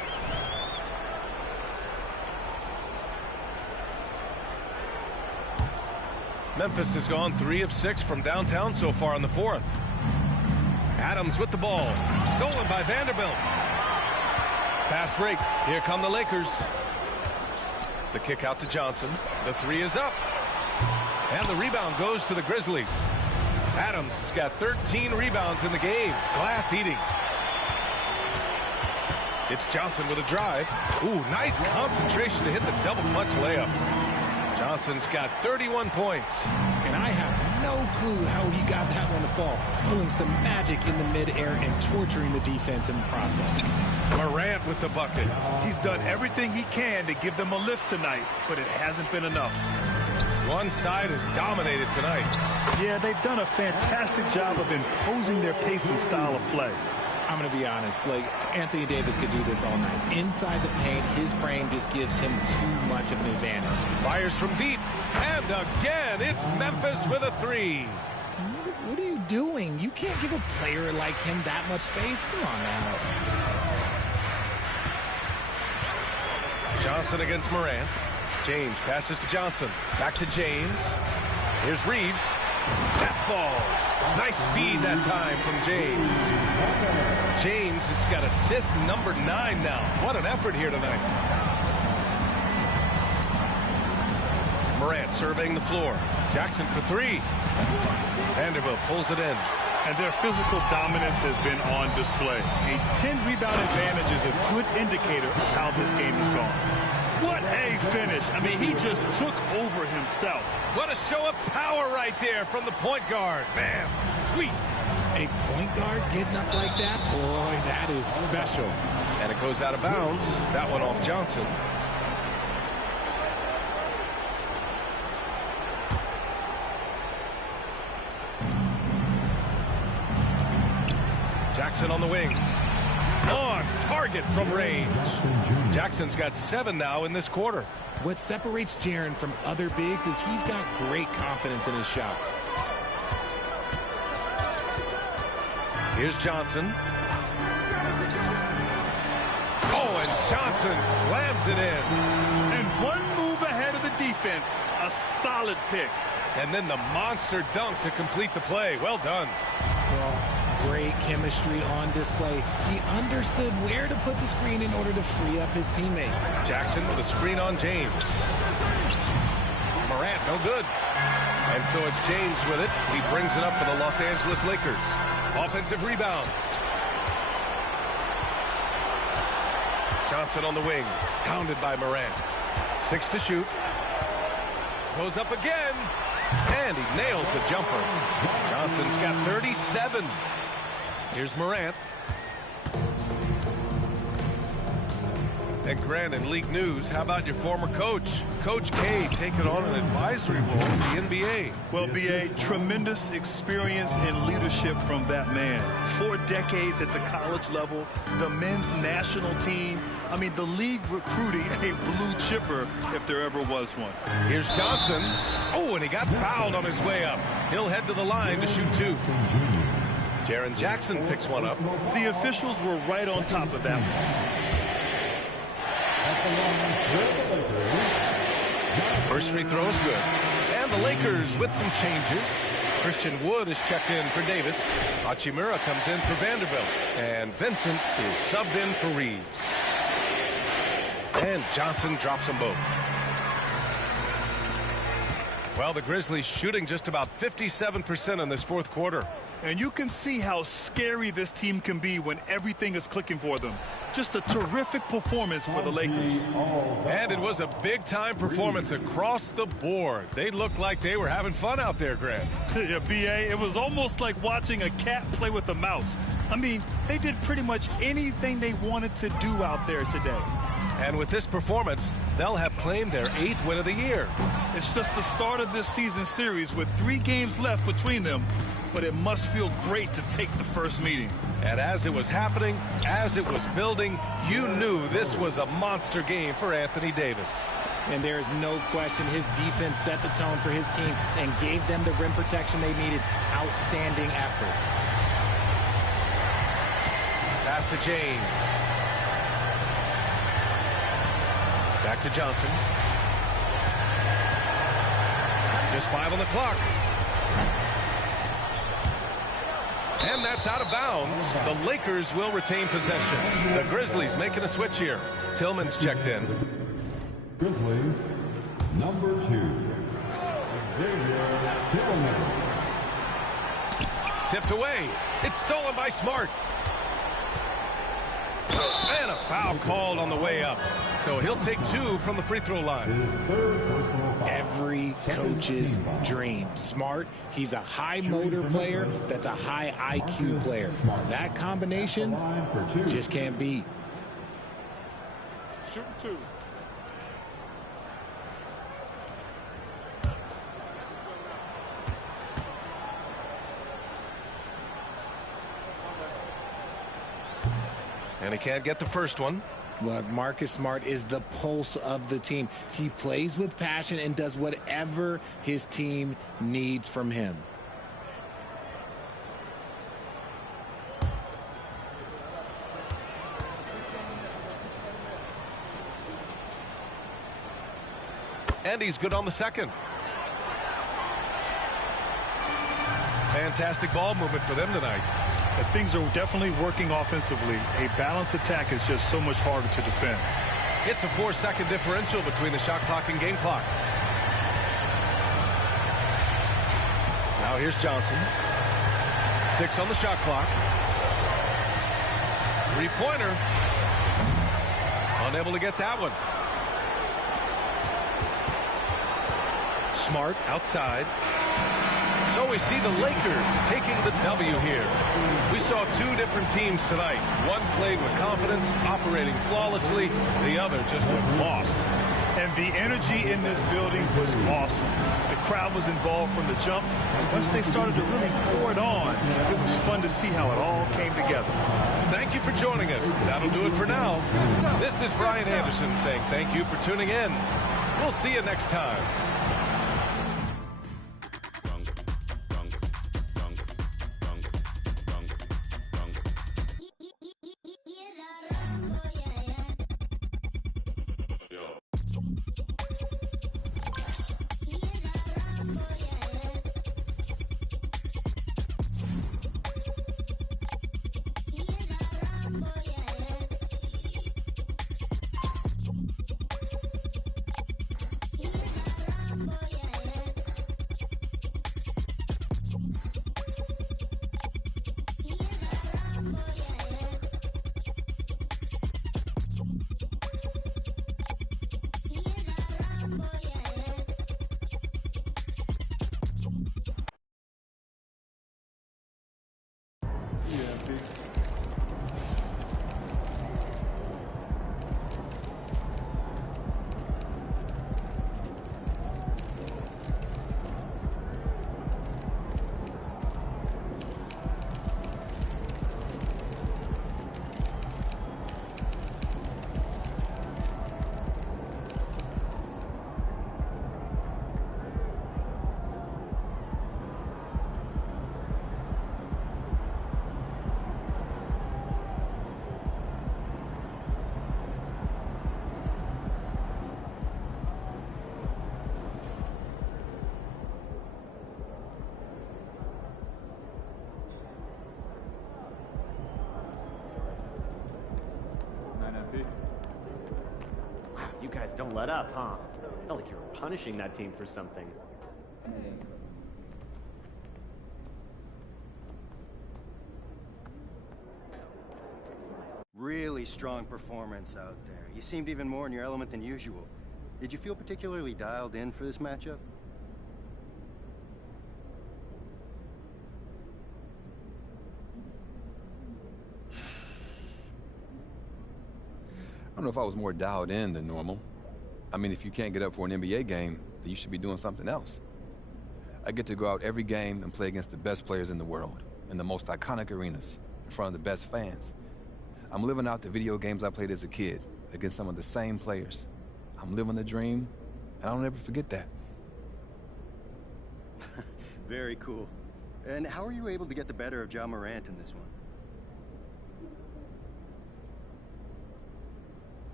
Memphis has gone 3 of 6 from downtown so far in the fourth. Adams with the ball. Stolen by Vanderbilt. Fast break. Here come the Lakers. The kick out to Johnson. The 3 is up. And the rebound goes to the Grizzlies. Adams has got 13 rebounds in the game. Glass eating. It's Johnson with a drive. Ooh, nice concentration to hit the double clutch layup. Johnson's got 31 points. And I have no clue how he got that one to fall. Pulling some magic in the midair and torturing the defense in the process. Morant with the bucket. He's done everything he can to give them a lift tonight, but it hasn't been enough. One side is dominated tonight. Yeah, they've done a fantastic job of imposing their pace and style of play. I'm going to be honest, like Anthony Davis could do this all night. Inside the paint, his frame just gives him too much of an advantage. Fires from deep. And again, it's Memphis with a 3. What are you doing? You can't give a player like him that much space. Come on now. Johnson against Morant. James passes to Johnson. Back to James. Here's Reeves. That falls. Nice feed that time from James. James has got assist number 9 now. What an effort here tonight. Morant surveying the floor. Jackson for 3. Vanderbilt pulls it in. And their physical dominance has been on display. A 10-rebound advantage is a good indicator of how this game has gone. What a finish. I mean, he just took over himself. What a show of power right there from the point guard. Man, sweet. A point guard getting up like that? Boy, that is special. And it goes out of bounds. That one off Johnson. Jackson on the wing. On target from range. Jackson's got 7 now in this quarter. What separates Jaren from other bigs is he's got great confidence in his shot. Here's Johnson. Oh, and Johnson slams it in. And one move ahead of the defense. A solid pick. And then the monster dunk to complete the play. Well done. Well, great chemistry on display. He understood where to put the screen in order to free up his teammate. Jackson with a screen on James. Morant, no good. And so it's James with it. He brings it up for the Los Angeles Lakers. Offensive rebound. Johnson on the wing. Pounded by Morant. 6 to shoot. Goes up again. And he nails the jumper. Johnson's got 37. Here's Morant. And Grant, in league news, how about your former coach? Coach K taking on an advisory role in the NBA. Well, B.A., tremendous experience and leadership from that man. 4 decades at the college level, the men's national team. I mean, the league recruiting a blue chipper if there ever was one. Here's Johnson. Oh, and he got fouled on his way up. He'll head to the line to shoot 2. Jaren Jackson picks one up. The officials were right on top of that one. First free throw is good. And the Lakers with some changes. Christian Wood is checked in for Davis. Hachimura comes in for Vanderbilt. And Vincent is subbed in for Reeves. And Johnson drops them both. Well, the Grizzlies shooting just about 57% in this fourth quarter. And you can see how scary this team can be when everything is clicking for them. Just a terrific performance for the Lakers. And it was a big-time performance across the board. They looked like they were having fun out there, Grant. Yeah, B.A., it was almost like watching a cat play with a mouse. I mean, they did pretty much anything they wanted to do out there today. And with this performance, they'll have claimed their 8th win of the year. It's just the start of this season series with 3 games left between them, but it must feel great to take the first meeting. And as it was happening, as it was building, you knew this was a monster game for Anthony Davis. And there is no question his defense set the tone for his team and gave them the rim protection they needed. Outstanding effort. Pass to James. Back to Johnson. Just 5 on the clock. And that's out of bounds. The Lakers will retain possession. The Grizzlies making a switch here. Tillman's checked in. Grizzlies, number 2. Xavier Tillman. Tipped away. It's stolen by Smart. And a foul called on the way up. So he'll take 2 from the free throw line. Every coach's dream. Smart, he's a high motor player that's a high IQ player. That combination just can't beat. Shooting 2. And he can't get the first one. Look, Marcus Smart is the pulse of the team. He plays with passion and does whatever his team needs from him. And he's good on the second. Fantastic ball movement for them tonight. Things are definitely working offensively. A balanced attack is just so much harder to defend. It's a 4-second differential between the shot clock and game clock. Now here's Johnson. 6 on the shot clock. 3-pointer. Unable to get that one. Smart outside. So we see the Lakers taking the W here. We saw two different teams tonight. One played with confidence, operating flawlessly. The other just looked lost. And the energy in this building was awesome. The crowd was involved from the jump. Once they started to really pour it on, it was fun to see how it all came together. Thank you for joining us. That'll do it for now. This is Brian Anderson saying thank you for tuning in. We'll see you next time. Wow, you guys don't let up, huh? Felt like you were punishing that team for something. Really strong performance out there. You seemed even more in your element than usual. Did you feel particularly dialed in for this matchup? I don't know if I was more dialed in than normal. I mean, if you can't get up for an NBA game, then you should be doing something else. I get to go out every game and play against the best players in the world, in the most iconic arenas, in front of the best fans. I'm living out the video games I played as a kid, against some of the same players. I'm living the dream, and I'll never forget that. Very cool. And how were you able to get the better of Ja Morant in this one?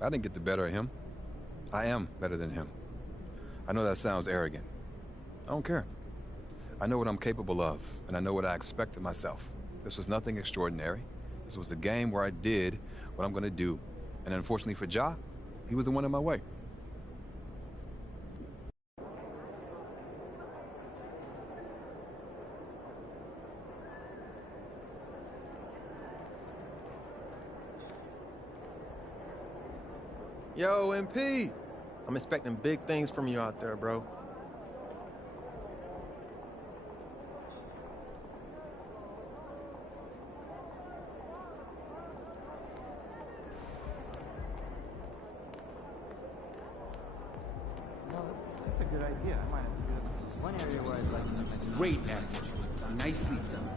I didn't get the better of him. I am better than him. I know that sounds arrogant. I don't care. I know what I'm capable of, and I know what I expect of myself. This was nothing extraordinary. This was a game where I did what I'm going to do. And unfortunately for Ja, he was the one in my way. Yo, MP, I'm expecting big things from you out there, bro. That's a good idea. I might have to do that. One area where I'd like great effort. Nicely done.